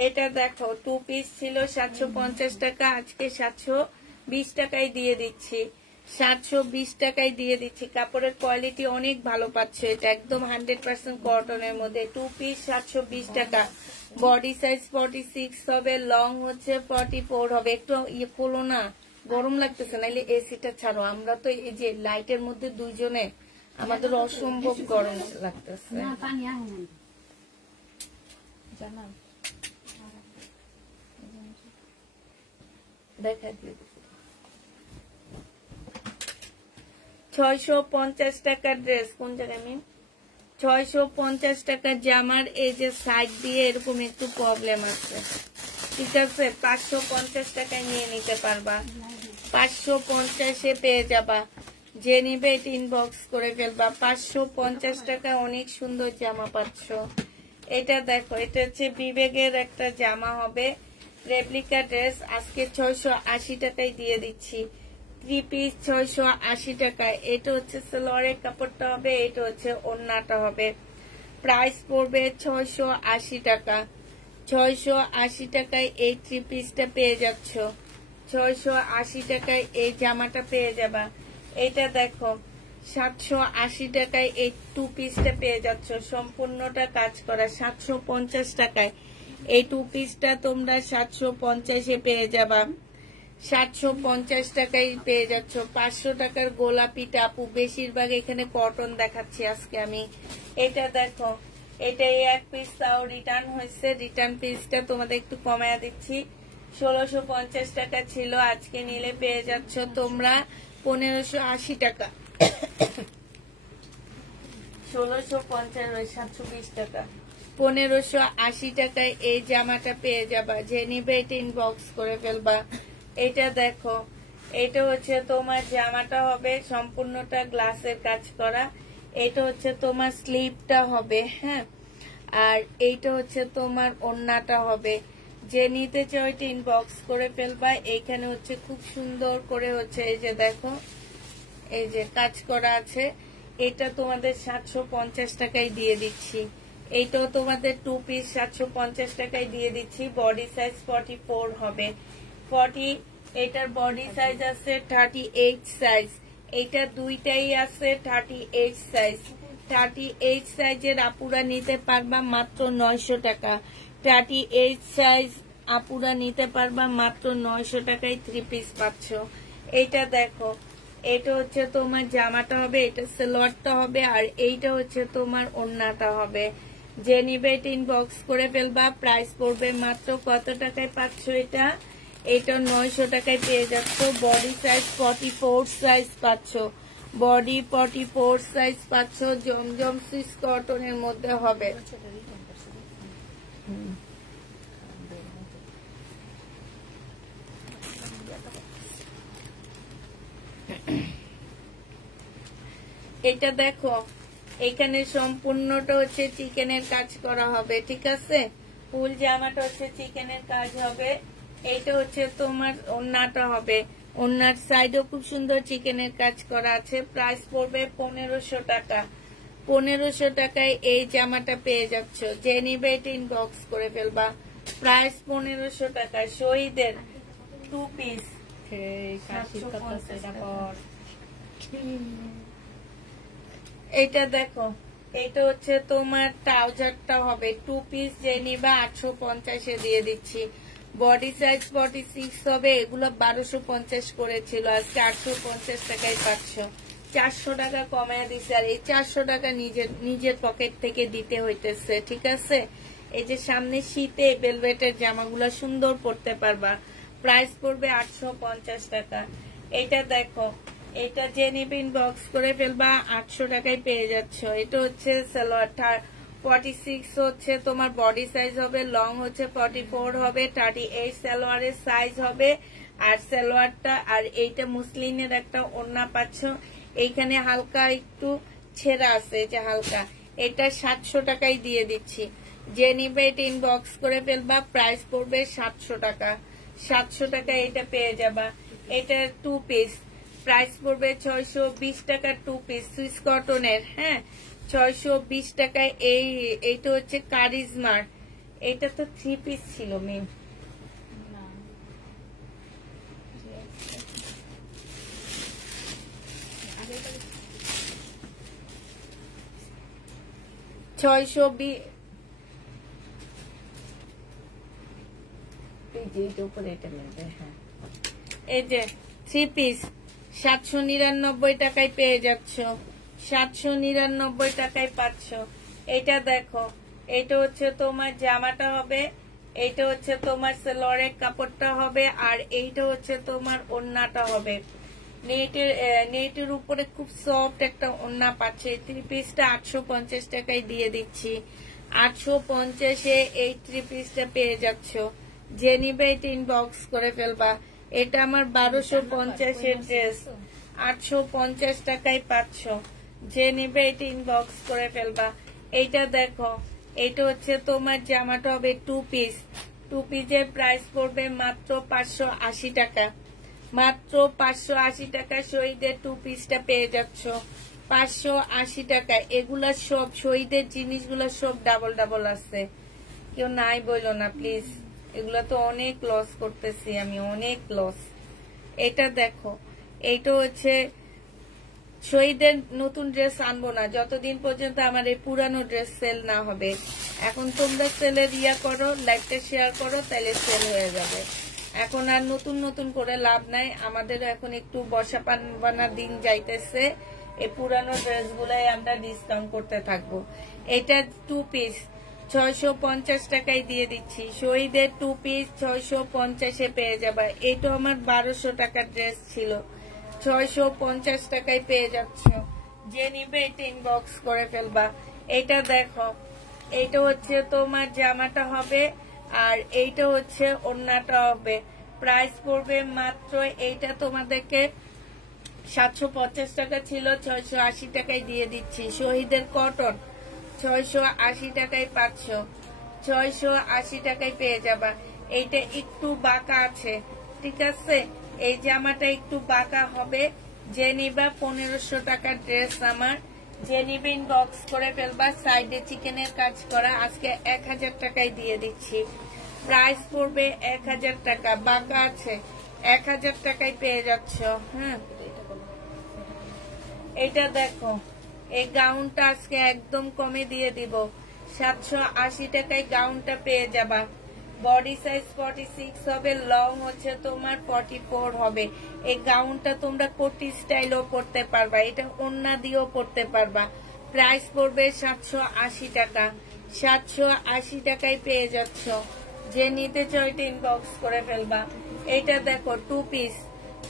এটা দেখো 2 পিস ছিল 750 টাকা, আজকে 720 টাকায় দিয়ে দিচ্ছি। 720 টাকায় দিয়ে দিচ্ছি। কাপড়ের কোয়ালিটি অনেক ভালো পাচ্ছে, এটা একদম 100% কটনের মধ্যে। 2 পিস 720 টাকা। বডি সাইজ 46 হবে, লং হচ্ছে 44 হবে। একটু ইয়ে করো না, গরম লাগতেছে, নাইলে এসিটা ছাড়ো। আমরা তো এই যে লাইটের মধ্যে দুইজনে, আমাদের অসম্ভব গরম লাগতেছে। দেখা দিয়ে 650 টাকার ড্রেস। কোন জায়গায় মিন? 650 টাকার জামার এই যে সাইড দিয়ে এরকম একটু প্রবলেম আছে, ঠিক আছে? 550 টাকায় নিয়ে নিতে পারবা, 550-এ পেয়ে যাবা। যে নিবে এটা ইনবক্স করে ফেলবা। 550 টাকা অনেক সুন্দর জামা পাচ্ছ। এটা দেখো, এটা হচ্ছে বিবেকের একটা জামা হবে, রেপ্লিকা ড্রেস। আজকে 680 টাকায় দিয়ে দিচ্ছি। 3 পিস 680 টাকায়। এটা হচ্ছে সালোয়ারের কাপড়টা হবে, এটা হচ্ছে ওড়নাটা হবে। প্রাইস পড়বে 680 টাকা। 680 টাকায় এই 3 পিসটা পেয়ে যাচ্ছ। 680 টাকায় এই জামাটা পেয়ে যাবা। এটা দেখো 780 টাকায় এই 2 পিসটা পেয়ে যাচ্ছ, সম্পূর্ণটা কাজ করা। 750 টাকায় এই 2 পিসটা তোমরা 750-এ পেয়ে যাবা। 750 টাকায় পেয়ে যাচ্ছ। 500 টাকার গোলাপি টাপু, বেশিরভাগ এখানে কটন দেখাচ্ছি আজকে আমি। এটা দেখো, এটা এই 1 পিস তাও রিটার্ন হয়েছে, রিটার্ন পিসটা তোমাদের একটু কমায়া দিচ্ছি। 1650 টাকা ছিল, আজকে নিলে পেয়ে যাচ্ছ তোমরা 1580 টাকা। 1650 720 টাকা। 1580 টাকায় এই জামাটা পেয়ে যাবা। যে নিবে এটা ইনবক্স করে ফেলবা। এটা দেখো, এটা হচ্ছে তোমার জামাটা হবে সম্পূর্ণটা গ্লাসের কাজ করা। এটা হচ্ছে তোমার স্লিপটা হবে, হ্যাঁ। আর এইটা হচ্ছে তোমার ওড়নাটা হবে। যে নিতে চাও এটা ইনবক্স করে ফেলবা। এইখানে হচ্ছে খুব সুন্দর করে হচ্ছে এই যে দেখো, এই যে কাজ করা আছে। এটা তোমাদের 750 টাকায় দিয়ে দিচ্ছি। এইটাও তোমাদের 2 পিস 750 টাকায় দিয়ে দিচ্ছি। বডি সাইজ 44 হবে। 40, এটার বডি সাইজ আছে 38 সাইজ। এইটা দুইটাই আছে 38 সাইজ। 38 সাইজের আপুরা নিতে পারবা মাত্র 900 টাকা। 38 সাইজ আপুরা নিতে পারবা মাত্র 900 টাকায় 3 পিস পাচ্ছ। এইটা দেখো, এটা হচ্ছে তোমার জামাটা হবে, এটা সালোয়ারটা হবে, আর এইটা হচ্ছে তোমার ওড়নাটা হবে। যে নিবে এটা ইনবক্স করে ফেলবা। প্রাইস পড়বে মাত্র কত টাকায় পাচ্ছ এটা? এটা 900 টাকায় পেয়ে যাচ্ছ। বডি সাইজ 44 সাইজ পাচ্ছ। বডি 44 সাইজ পাচ্ছ। জমজম সুইস কটনের মধ্যে হবে। এটা দেখো, এখানে সম্পূর্ণটা হচ্ছে চিকেনের কাজ করা হবে, ঠিক আছে? ফুল জামাটা হচ্ছে চিকেনের কাজ হবে। এইটা হচ্ছে তোমার ওড়নাটা হবে। ওড়নার সাইডেও খুব সুন্দর চিকেনের কাজ করা আছে। প্রাইস পড়বে 1500 টাকা। 1500 টাকায় এই জামাটা পেয়ে যাচ্ছ। যে নিবে এটা ইনবক্স করে ফেলবা। প্রাইস 1500 টাকা। শহীদের 2 পিস। এটা দেখো, এটা হচ্ছে তোমার ট্রাউজারটা হবে 2 পিস। যে নিবা 850-এ দিয়ে দিচ্ছি। বডি সাইজ 46 হবে। এগুলো 1250 করেছিল, আজকে 850 টাকায় পাচ্ছ। 400 টাকা কমায় দিচ্ছে। আর এই 400 টাকা নিজের পকেট থেকে দিতে হইতেছে, ঠিক আছে? এই যে সামনে শীতে ভেলভেটের জামাগুলো সুন্দর পরতে পারবা। প্রাইস পড়বে 850 টাকা। এটা দেখো, এটা যে নিবে ইনবক্স করে ফেলবা। 800 টাকায় পেয়ে যাচ্ছ। এটা হচ্ছে সালোয়ারটা, 46 হচ্ছে তোমার বডি সাইজ হবে, লং হচ্ছে 44 হবে, 38 সালোয়ারের সাইজ হবে। আর সালোয়ারটা আর এইটা মুসলিনের একটা ওড়না পাচ্ছ, এইখানে হালকা একটু ছেঁড়া আছে, যে হালকা, এটা 700 টাকায় দিয়ে দিচ্ছি। যে নিবে এটা ইনবক্স করে ফেলবা, প্রাইস পড়বে 700 টাকা। 700 টাকা এটা পেয়ে যাবা। এটা 2 পিস, প্রাইস পড়বে 620 টাকা 2 পিস, সুইস কটনের। হ্যাঁ, 620 টাকায়। এইটা হচ্ছে কারিজমার, এটা তো 3 পিস ছিল মেম। 620 এই যে 3 পিস 799 টাকায় পেয়ে যাচ্ছ, 799 টাকায় পাচ্ছ। এটা দেখো, এটা হচ্ছে তোমার জামাটা হবে, এইটা হচ্ছে তোমার সেলোয়ারের কাপড়টা হবে, আর এইটা হচ্ছে তোমার ওড়নাটা হবে। নেটের উপরে খুব সফট একটা ওড়না পাচ্ছে। 3 পিসটা 850 টাকায় দিয়ে দিচ্ছি। 850-এ এই 3 পিসটা পেয়ে যাচ্ছ। যে নিবে এটা ইনবক্স করে ফেলবা। এটা আমার 1250-এর ড্রেস, 850 টাকায় পাচ্ছ। যে নিবে এটা ইনবক্স করে ফেলবা। এইটা দেখো, এটা হচ্ছে তোমার জামাটা হবে 2 পিস। 2 পিসের প্রাইস পড়বে মাত্র 580 টাকা। মাত্র 580 টাকা শহীদের 2 পিসটা পেয়ে যাচ্ছ, 580 টাকা। এগুলা সব শহীদের জিনিসগুলা সব ডাবল ডাবল আছে, কেউ নাই বললো না প্লিজ। এগুলা তো অনেক লস করতেছি আমি, অনেক লস। এটা দেখো, এইটা হচ্ছে শহীদের নতুন ড্রেস আনবো না যতদিন পর্যন্ত আমার এই পুরানো ড্রেস সেল না হবে। এখন তোমরা সেলের ইয়া করো, লাইভটা শেয়ার করো, তাহলে সেল হয়ে যাবে। এখন আর নতুন নতুন করে লাভ নাই, আমাদের এখন একটু বর্ষা বানার দিন যাইতেছে। এই পুরানো ড্রেসগুলাই আমরা ডিসকাউন্ট করতে থাকবো। এটা 2 পিস 650 টাকায় দিয়ে দিচ্ছি। শহীদের 2 পিস 650-এ পেয়ে যাবে। এটা আমার 1200 টাকার ড্রেস ছিল, 650 টাকায় পেয়ে যাচ্ছ। যে নিবে এটা ইনবক্স করে ফেলবা। এটা দেখো, এইটা হচ্ছে তোমার জামাটা হবে, আর এইটা হচ্ছে ওড়নাটা হবে। প্রাইস পড়বে মাত্র, এইটা তোমাদেরকে 750 টাকা ছিল, 680 টাকায় দিয়ে দিচ্ছি। শহীদের কটন 680 টাকায় পাচ্ছ, 680 টাকায় পেয়ে যাবা। এইটা একটু বাঁকা আছে, ঠিক আছে, এই জামাটা একটু বাঁকা হবে। যে নিবা 1500 টাকার ড্রেস আমার, যে নিবে ইনবক্স করে ফেলবা। সাইডে চিকেনের কাজ করা, আজকে 1000 টাকায় দিয়ে দিচ্ছি। প্রাইস পড়বে 1000 টাকা, বাঁকা আছে, 1000 টাকায় পেয়ে যাচ্ছ। হ্যাঁ, এটা দেখো, এই গাউনটা আজকে একদম কমে দিয়ে দিব, 780 টাকায় গাউনটা পেয়ে যাবা। বডি সাইজ 46 হবে, লং হচ্ছে তোমার 44 হবে। এই গাউনটা তোমরা কোটি স্টাইলও পরতে পারবা, এটা ওড়না দিয়েও পরতে পারবা। প্রাইস পড়বে 780 টাকা, 780 টাকায় পেয়ে যাচ্ছ। যে নিতে চাও এটা ইনবক্স করে ফেলবা। এইটা দেখো 2 পিস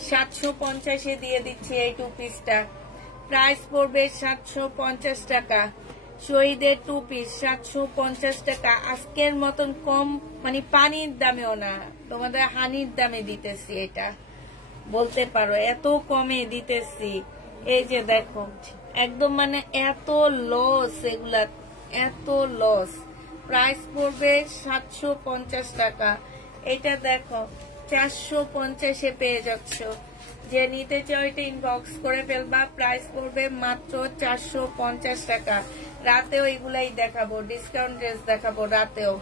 750-এ দিয়ে দিচ্ছি। এই 2 পিসটা প্রাইস পড়বে 750 টাকা। শহীদের 2 পিস 750 টাকা। আজকের মতন কম মানে পানির দামেও না, তোমাদের হানির দামে দিতেছি, এটা বলতে পারো, এত কমে দিতেছি। এই যে দেখো, একদম মানে এত লস, এগুলা এত লস। প্রাইস পড়বে 750 টাকা। এটা দেখো 450-এ পেয়ে যাচ্ছ। যে নিতে চাও এটা ইনবক্স করে ফেলবা। প্রাইস পড়বে মাত্র 450 টাকা। রাতেও এগুলাই দেখাবো, ডিসকাউন্ট ড্রেস দেখাবো রাতেও।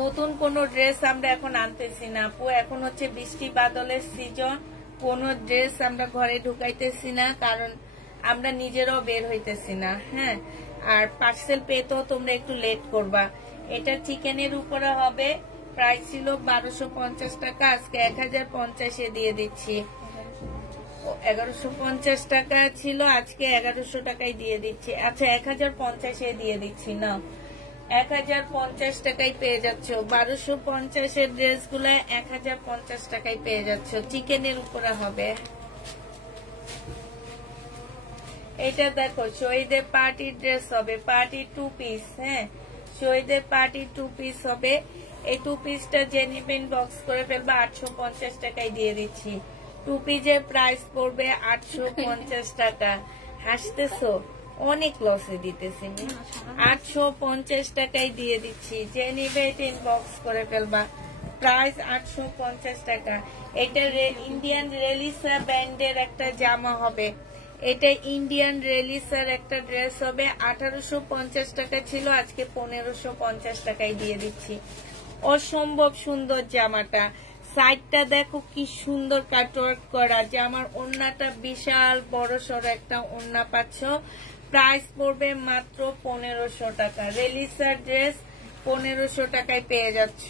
নতুন কোন ড্রেস আমরা এখন আনতেছি না আপু, এখন হচ্ছে বৃষ্টি বাদলের সিজন। কোন ড্রেস আমরা ঘরে ঢুকাইতেছি না, কারণ আমরা নিজেরাও বের হইতেছি না। হ্যাঁ, আর পার্সেল পেতেও তোমরা একটু লেট করবা। এটা চিকেনের উপরে হবে, প্রাইস ছিল 1250 টাকা, আজকে 1050-এ দিয়ে দিচ্ছি। 1150 টাকা ছিল, আজকে 1100 টাকায় দিয়ে দিচ্ছি। আচ্ছা, 1050-এ দিয়ে দিচ্ছি না, 1050 টাকায় পেয়ে যাচ্ছ। 1250-এর ড্রেস গুলা 1050 টাকায় পেয়ে যাচ্ছ, চিকেনের উপরে হবে। এটা দেখো শহীদের পার্টি ড্রেস হবে, পার্টি 2 পিস। হ্যাঁ, শহীদের পার্টি 2 পিস হবে। এই 2 পিসটা যে নেবেন বক্স করে ফেলবে, 850 টাকায় দিয়ে দিচ্ছি। 2 পিসের প্রাইস পড়বে 850 টাকা। হাসতেছো, অনেক লসে দিতেছি। 850 টাকায় দিয়ে দিচ্ছি, যে নিবে এটা ইনবক্স করে ফেলবা। প্রাইস 850 টাকা। এটা ইন্ডিয়ান রেলিসা ব্র্যান্ডের একটা জামা হবে। এটা ইন্ডিয়ান রেলিসার একটা ড্রেস হবে। 1850 টাকা ছিল, আজকে 1550 টাকায় দিয়ে দিচ্ছি। অসম্ভব সুন্দর জামাটা। সাইডটা দেখো কি সুন্দর কাটওয়ার্ক করা। জামার ওড়নাটা বিশাল বড় সড়ো একটা ওড়না পাচ্ছ। প্রাইস পড়বে মাত্র 1500 টাকা। রেলিসার ড্রেস 1500 টাকায় পেয়ে যাচ্ছ।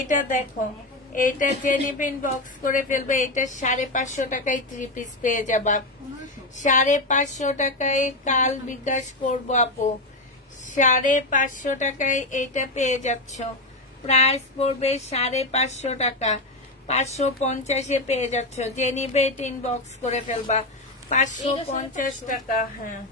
এটা দেখো, এটা যে নেবেন বক্স করে ফেলবে। এটা 550 টাকায় 3 পিস পেয়ে যাবা। 550 টাকায় কাল বিকাশ করবো আপু। 550 টাকায় এইটা পেয়ে যাচ্ছ। প্রাইস পড়বে 550 টাকা। 550-এ পেয়ে যাচ্ছ। যে নিবে এটা ইনবক্স করে ফেলবা। 550 টাকা। হ্যাঁ,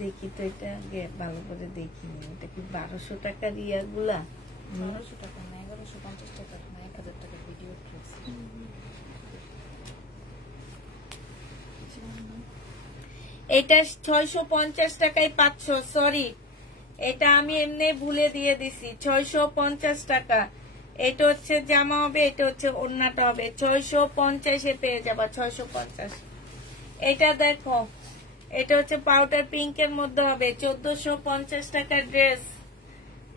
দেখি তো, এটা আগে ভালো করে দেখিনি। এটা কি 1200 টাকার ইয়ারগুলা? 1200 টাকা না, 1150 টাকা না, 1000 টাকার ভিডিও ড্রেস। এটা 650 টাকায় পাচ্ছ। সরি, এটা আমি এমনি ভুলে দিয়ে দিছি। 650 টাকা। এটা হচ্ছে জামা হবে, এটা হচ্ছে ওড়নাটা হবে। 650-এ পেয়ে যাবা। 650। এটা দেখো, এটা হচ্ছে পাউডার পিঙ্কের মধ্যে হবে। 1450 টাকার ড্রেস।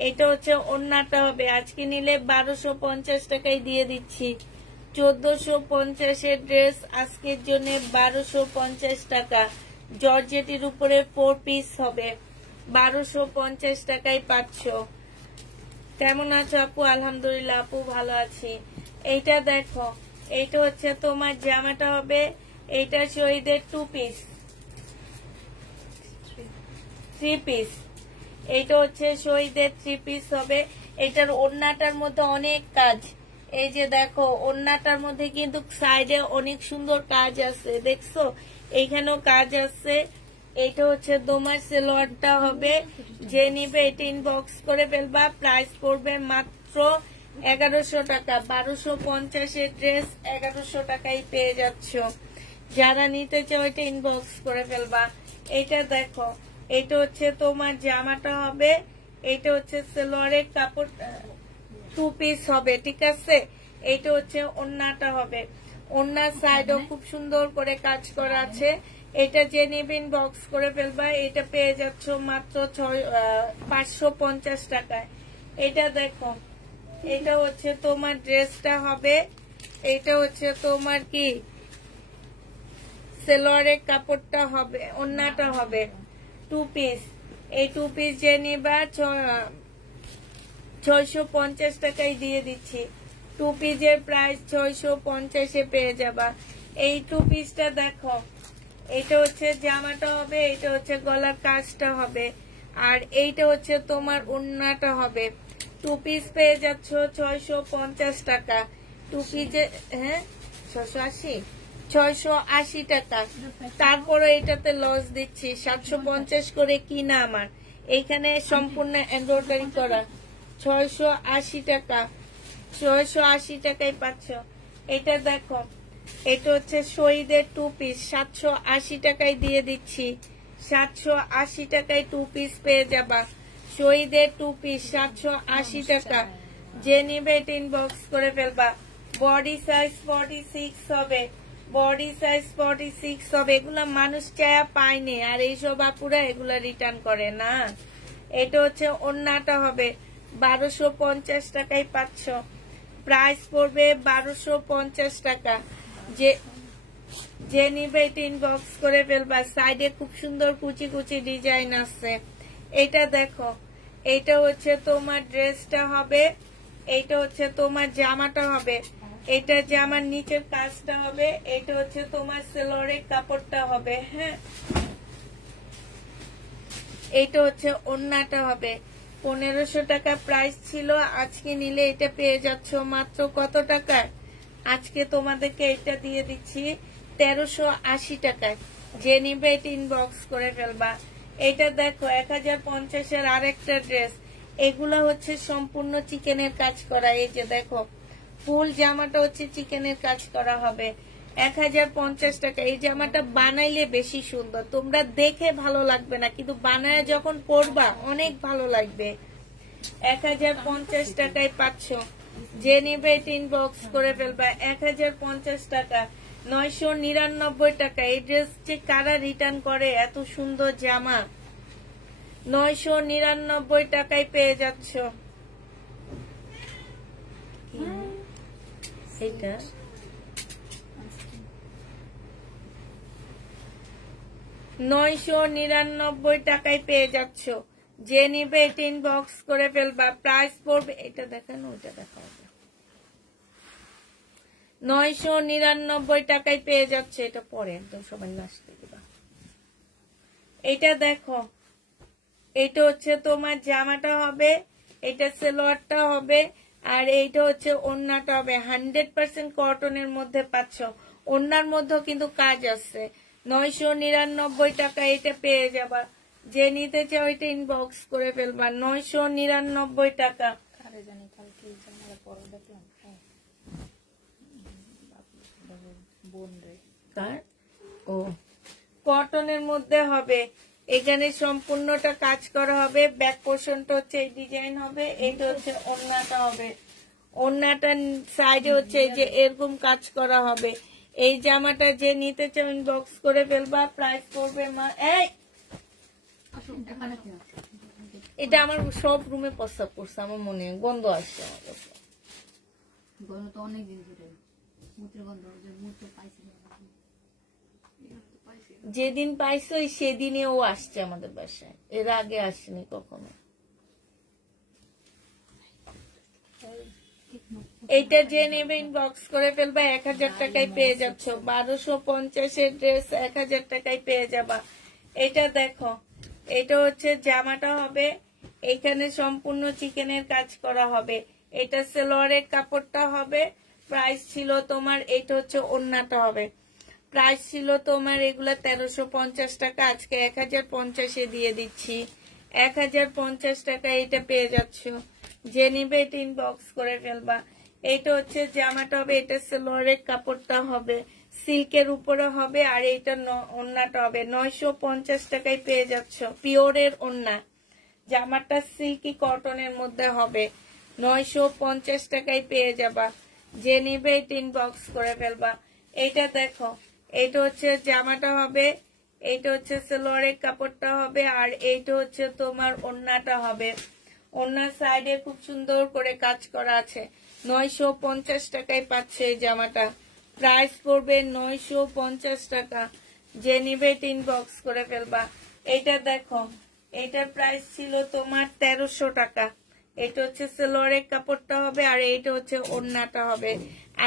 এটা হচ্ছে ওড়নাটা হবে। আজকে নিলে 1250 টাকায় দিয়ে দিচ্ছি। 1450-এর ড্রেস আজকের জন্য 1250 টাকা। জর্জেটের উপরে 4 পিস হবে। 1250 টাকায় পাচ্ছ। কেমন আছো আপু? আলহামদুলিল্লাহ আপু, ভালো আছি। এইটা দেখো, এইটা হচ্ছে তোমার জামাটা হবে। এইটা শহীদের 2 পিস, 3 পিস। এইটা হচ্ছে শহীদের 3 পিস হবে। এটার ওড়নাটার মধ্যে অনেক কাজ। এই যে দেখো, ওড়নাটার মধ্যে কিন্তু সাইডে অনেক সুন্দর কাজ আছে, দেখছো? এইখানেও কাজ আছে। এটা হচ্ছে দোমার সেলোয়ারটা হবে। যে নিবে এটা ইনবক্স করে ফেলবা। প্রাইস পড়বে মাত্র 1100 টাকা। 1250-এর ড্রেস 1100 টাকায় পেয়ে যাচ্ছ। যারা নিতে চাও এটা ইনবক্স করে ফেলবা। এটা দেখো, এটা হচ্ছে তোমার জামাটা হবে। এটা হচ্ছে সেলোয়ারের কাপড়, 2 পিস হবে, ঠিক আছে? এটা হচ্ছে ওড়নাটা হবে। ওড়নার সাইডও খুব সুন্দর করে কাজ করা আছে। এটা যে নেবেন বক্স করে ফেলবা। এটা পেয়ে যাচ্ছ মাত্র 550 টাকায়। এটা দেখো, এটা হচ্ছে তোমার ড্রেসটা হবে। এটা হচ্ছে তোমার কি সেলোয়ারের কাপড়টা হবে, ওড়নাটা হবে। 2 পিস। এই 2 পিস যে নিবা 650 টাকায় দিয়ে দিচ্ছি। 2 পিসের প্রাইস 650-এ পেয়ে যাবা। এই 2 পিসটা দেখো, এটা হচ্ছে জামাটা হবে। এটা হচ্ছে গলার কাজটা হবে। আর এইটা হচ্ছে তোমার ওড়নাটা হবে। 2 পিস পেয়ে যাচ্ছ 650 টাকা। 2 পিসে, হ্যাঁ, 680 টাকা। তারপরে এটাতে লস দিচ্ছি। 750 করে কিনা আমার। এইখানে সম্পূর্ণ এমব্রয়ডারি করা। 680 টাকা। 680 টাকায় পাচ্ছ। এটা দেখো, এটা হচ্ছে শহীদের 2 পিস। 780 টাকায় দিয়ে দিচ্ছি। 780 টাকায় 2 পিস পেয়ে যাবা। শহীদের 2 পিস 780 টাকা। যে নিবে এটা ইনবক্স করে ফেলবা। বডি সাইজ 46 হবে। বডি সাইজ 46 হবে। এগুলা মানুষ চায়া পায়নি, আর এইসব আপুরা এগুলা রিটার্ন করে না। এটা হচ্ছে ওড়নাটা হবে। 1250 টাকায় পাচ্ছ। প্রাইস পড়বে 1250 টাকা। যে নিবে এটা ইনবক্স করে ফেলবা। সাইডে খুব সুন্দর কুচি কুচি ডিজাইন আছে। এটা দেখো, এটা হচ্ছে তোমার ড্রেসটা হবে। এটা হচ্ছে তোমার জামাটা হবে। এটা জামার নিচের কাজটা হবে। এটা হচ্ছে তোমার সেলোয়ারের কাপড়টা হবে। হ্যাঁ, এইটা হচ্ছে ওড়নাটা হবে 1500 টাকা প্রাইস ছিল, আজকে নিলে এটা পেয়ে যাচ্ছ মাত্র কত টাকায়? আজকে তোমাদেরকে এটা দিয়ে দিচ্ছি 1380 টাকায়। যে নিবে এটা ইনবক্স করে ফেলবা। এটা দেখো 1050 আরেকটা ড্রেস, এগুলো হচ্ছে সম্পূর্ণ চিকেনের কাজ করা। এই যে দেখো ফুল জামাটা হচ্ছে চিকেনের কাজ করা হবে 1050 টাকা। এই জামাটা বানাইলে বেশি সুন্দর, তোমরা দেখে ভালো লাগবে না, কিন্তু বানায় যখন পরবা অনেক ভালো লাগবে। 1050 টাকায় পাচ্ছ। যে নিবে ইনবক্স করে ফেলবা। 1050 টাকা। 999 টাকা। এই ড্রেস যে কারা রিটার্ন করে এত সুন্দর জামা? 999 টাকায় পেয়ে যাচ্ছ। এটা 999 টাকায় পেয়ে যাচ্ছ। যে নিবে এটা ইনবক্স করে ফেলবা। প্রাইস পড়বে, এটা দেখানো ওইটা দেখা হবে, 999 টাকায় পেয়ে যাচ্ছে। এটা পরে একদম সবাই লাস্টে দিবা। এটা দেখো, এটা হচ্ছে তোমার জামাটা হবে, এটা সালোয়ারটা হবে, আর এইটা হচ্ছে ওড়নাটা হবে। 100% কটনের মধ্যে পাচ্ছ। ওড়নার মধ্যেও কিন্তু কাজ আছে। 999 টাকা এটা পেয়ে যাবা। যে নিতে চাও এটা ইনবক্স করে ফেলবা। 999 টাকা। আরে জানি কালকে জামাটা পরে দেখলাম বোন রে কার ও কটনের মধ্যে হবে। এখানে সম্পূর্ণটা কাজ করা হবে। ব্যাক পোর্শনটা হচ্ছে এই ডিজাইন হবে, এইটা হচ্ছে ওড়নাটা হবে। ওড়নাটার সাইডে হচ্ছে এই যে এরকম কাজ করা হবে। এই জামাটা যে নিতে চাও ইনবক্স করে ফেলবা। প্রাইস পড়বে এই এটা আমার সব রুমে প্রস্তাব করছে, আমার মনে গন্ধ আসছে। আমার কাছে গন্ধ তো অনেক দিন ধরে মূত্র গন্ধ, যে মূত্র পাইছি যেদিন পাইছো সেদিনে ও আসছে আমাদের বাসায়, এর আগে আসেনি কখনো। এইটা যে নেবে ইনবক্স করে ফেলবা। 1000 টাকায় পেয়ে যাচ্ছ। 1250 ড্রেস 1000 টাকায় পেয়ে যাবা। এটা দেখো, এটা হচ্ছে জামাটা হবে, এখানে সম্পূর্ণ চিকেনের কাজ করা হবে। এটা সালোয়ারের কাপড়টা হবে। প্রাইস ছিল তোমার, এটা হচ্ছে ওড়নাটা হবে। প্রাইস ছিল তোমার এগুলা 1350 টাকা, আজকে 1050 দিয়ে দিচ্ছি। 1050 টাকা এটা পেয়ে যাচ্ছ। যে নিবে এটা ইনবক্স করে ফেলবা। এটা হচ্ছে জামাটা হবে, এটা সালোয়ারের কাপড়টা হবে, সিল্কের উপরে হবে, আর এইটা ওড়নাটা হবে। 950 টাকায় পেয়ে যাচ্ছ। পিওরের ওড়না, জামাটা সিল্কি কটনের মধ্যে হবে। 950 টাকায় পেয়ে যাবা। যে নিবে এটা ইনবক্স করে ফেলবা। এটা দেখো, এইটা হচ্ছে জামাটা হবে, এইটা হচ্ছে সালোয়ারের কাপড়টা হবে, আর এইটা হচ্ছে তোমার ওড়নাটা হবে। ওড়নার সাইডে খুব সুন্দর করে কাজ করা আছে। 950 টাকায় পাচ্ছে এই জামাটা। প্রাইস পড়বে 950 টাকা। যে নিবে ইনবক্স করে ফেলবা। এটা দেখো, এটার প্রাইস ছিল তোমার 1300 টাকা। এটা হচ্ছে সালোয়ারের কাপড়টা হবে, আর এইটা হচ্ছে ওড়নাটা হবে।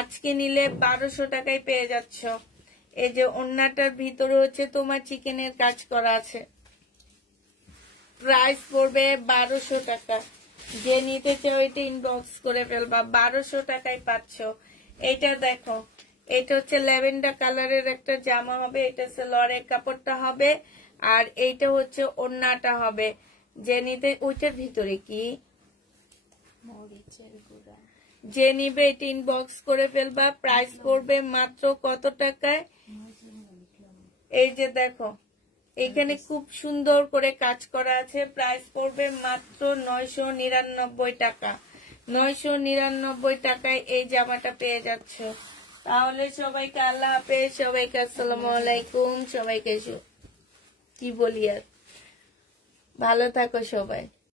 আজকে নিলে 1200 টাকায় পেয়ে যাচ্ছ। এই যে ওড়নাটার ভিতরে হচ্ছে তোমার চিকেনের কাজ করা আছে। প্রাইস পড়বে 1200 টাকা। যে নিতে চাও এটা ইনবক্স করে ফেলবা। 1200 টাকায় পাচ্ছ। এটা দেখো, এটা হচ্ছে ল্যাভেন্ডার কালারের একটা জামা হবে, এটা সালোয়ারের কাপড়টা হবে, আর এইটা হচ্ছে ওড়নাটা হবে। যে নিতে, ওইটার ভিতরে কি মরিচের গুঁড়া। যে নিবে এটা ইনবক্স করে ফেলবা। প্রাইস পড়বে মাত্র কত টাকায়? এই যে দেখো, এখানে খুব সুন্দর করে কাজ করা আছে। প্রাইস পড়বে মাত্র 999 টাকা। 999 টাকায় এই জামাটা পেয়ে যাচ্ছ। তাহলে সবাইকে আল্লাহ হাফেজ, সবাইকে আসসালামু আলাইকুম, সবাইকে কি বলি আর, ভালো থাকো সবাই।